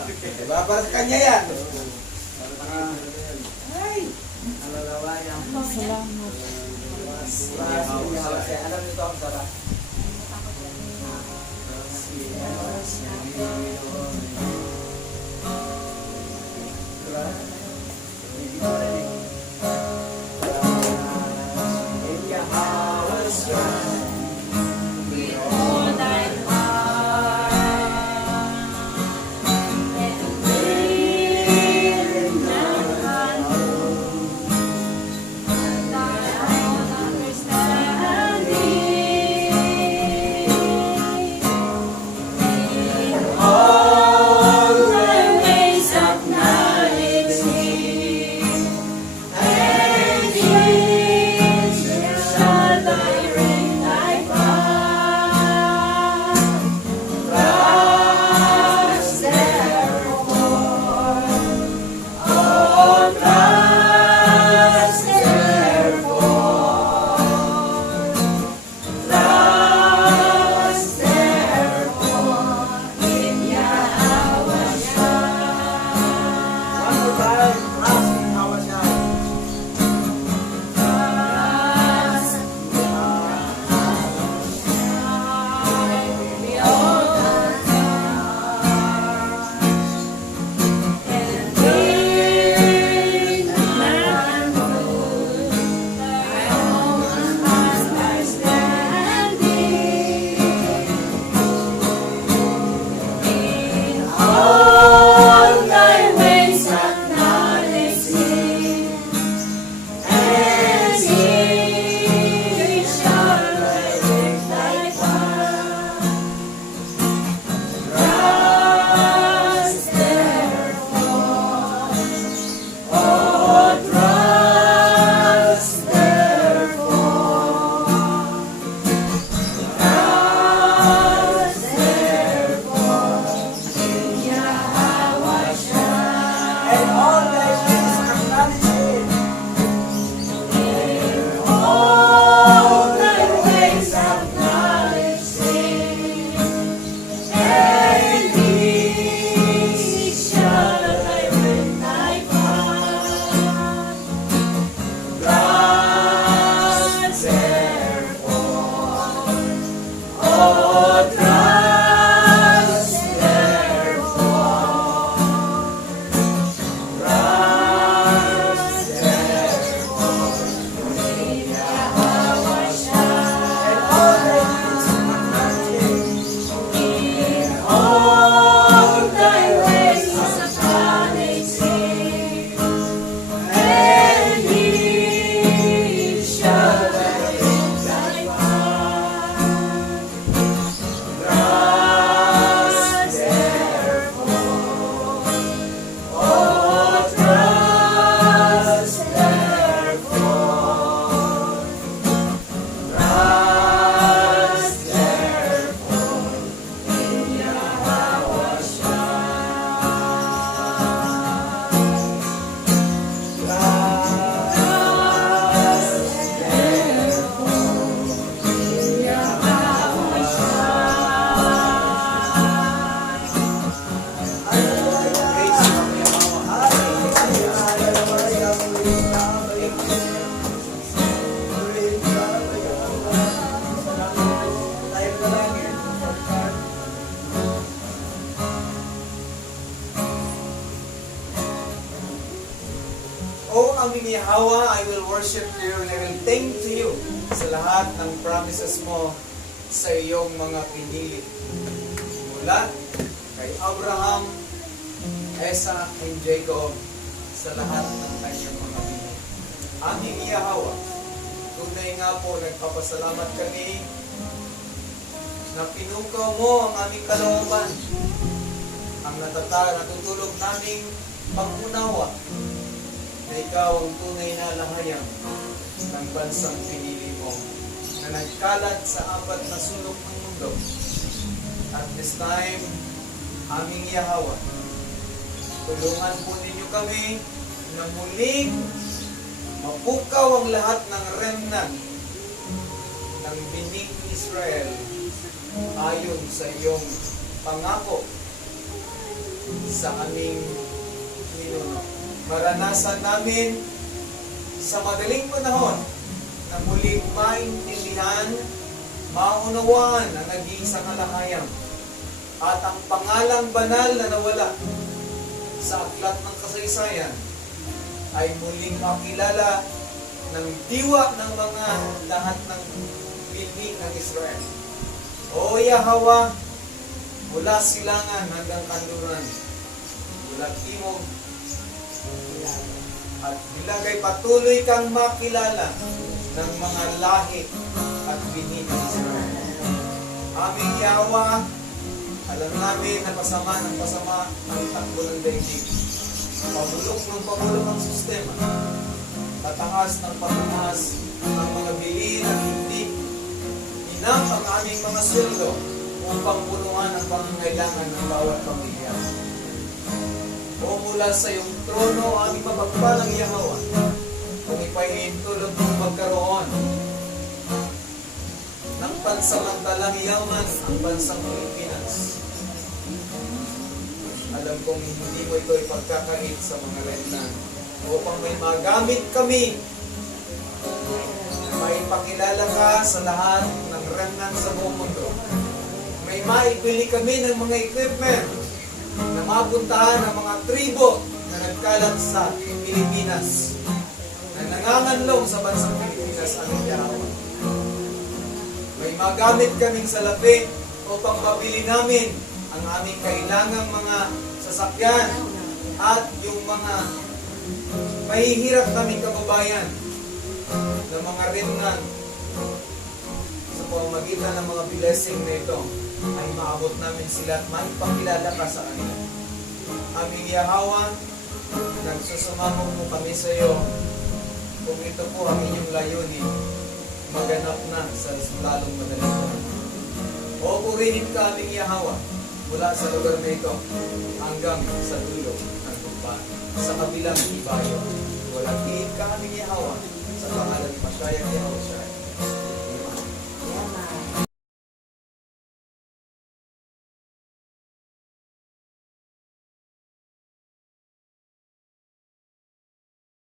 Diba? Para sa kanya yan. Ay! Alalawa yan. Salamat. Alam nito ang sarap. All thy heart and bring thy hand thy own understanding in all thy ways acknowledge him aming Yahweh, I will worship you and I will thank to you sa lahat ng promises mo sa iyong mga pinili. Mula kay Abraham, Isaac, and Jacob sa lahat ng kanyang mga pinili. Aming Yahweh, tunay nga po nagpapasalamat kami na pinukaw mo ang aming kalooban, ang natutulog naming pangunawa na ikaw ang tunay na lahayang ng bansang pinili mo na nagkalat sa apat na sulok ng mundo. At this time, aming Yahweh, tulungan po ninyo kami na muling mapukaw ang lahat ng remnant ng bining Israel ayon sa iyong pangako sa aming ninuno. Maranasan namin sa madaling panahon na muling maintindihan, maunawaan ang nag-iisang kalahayang at ang pangalang banal na nawala sa aklat ng kasaysayan ay muling makilala ng diwa ng mga lahat ng binhi ng Israel. O Yahweh, mula silangan hanggang kanluran, mula timog at bilagay patuloy kang makilala ng mga lahi at binhi ng Israel. Aming Yahweh, alam namin na pasama ng pasama ang takbo ng daigdig. Pabulok ng pabulok ang sistema. Pataas ng pataas ang mga bilin at hindi inang ang aming mga sweldo upang punuan ang pangangailangan ng bawat pamilya. O mula sa iyong trono, aming mapagpalang Yahweh, kung ipahintulog mong magkaroon ng pansamantalang yaman ang bansang Pilipinas. Alam kong hindi mo ito ipagkakait sa mga remnant upang may magamit kami, may pakilala ka sa lahat ng remnant sa buong mundo. May maibili kami ng mga equipment na mapuntahan ng mga tribo na nagkalat sa Pilipinas, na nanganganlong sa bansang Pilipinas ang Yahweh. May magamit kaming salapi upang mabili namin ang aming kailangang mga sasakyan at yung mga mahihirap naming kababayan ng mga remnant sa pamamagitan ng mga blessing na ito ay maabot namin sila at maipakilala ka sa kanila. Aming Yahweh, nagsusumamo po kami sa iyo kung ito po ang inyong layunin, maganap na sa lalong madaling panahon. O purihin ka aming Yahweh mula sa lugar na ito hanggang sa dulo ng lupa, sa kabilang ibayo. Walang diin ka aming Yahweh sa pangalan ni Mashiach Yahushua.